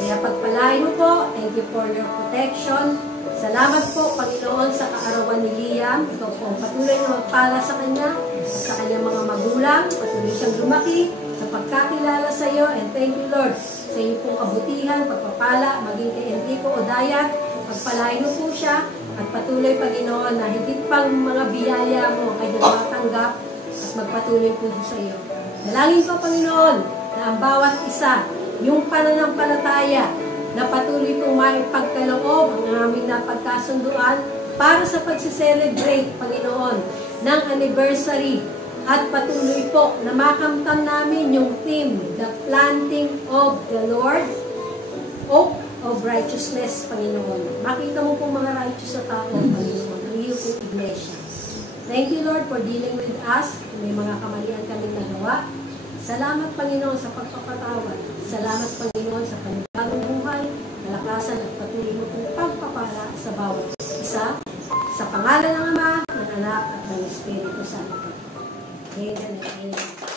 Kaya pagpalain mo po, thank you for your protection. Salamat po, Panginoon, sa kaarawan ni Liam. Ikaw po ang patuloy na magpala sa kanya at sa kanyang mga magulang. Patuloy siyang lumaki sa pagkakilala sa iyo. And thank you, Lord, sa iyong pong kabutihan, pagpapala, maging kay Enrico Odayat. Pagpalain mo po siya at patuloy, Panginoon, na higit pang mga biyaya mo kanyang matanggap at magpatuloy po sa iyo. Dalangin ko, Panginoon, na ang bawat isa, yung pananampalataya, na patuloy pong maipagkaloob ang aming napagkasunduan para sa pagsiselebrate, Panginoon, ng anniversary at patuloy po na makamtan namin yung theme, the planting of the Lord, oak of righteousness, Panginoon. Makita mo pong mga righteous na tao, Panginoon, ang iyong pong iglesia. Thank you, Lord, for dealing with us. May mga kamalian kaming nagawa. Salamat, Panginoon, sa pagpapatawad. Salamat, Panginoon, sa panibagong buhay, kalakasan at patuloy mo pong pagpapala sa bawat isa. Sa pangalan ng Ama, ng Anak, at ng Espiritu Santo. Amen and amen.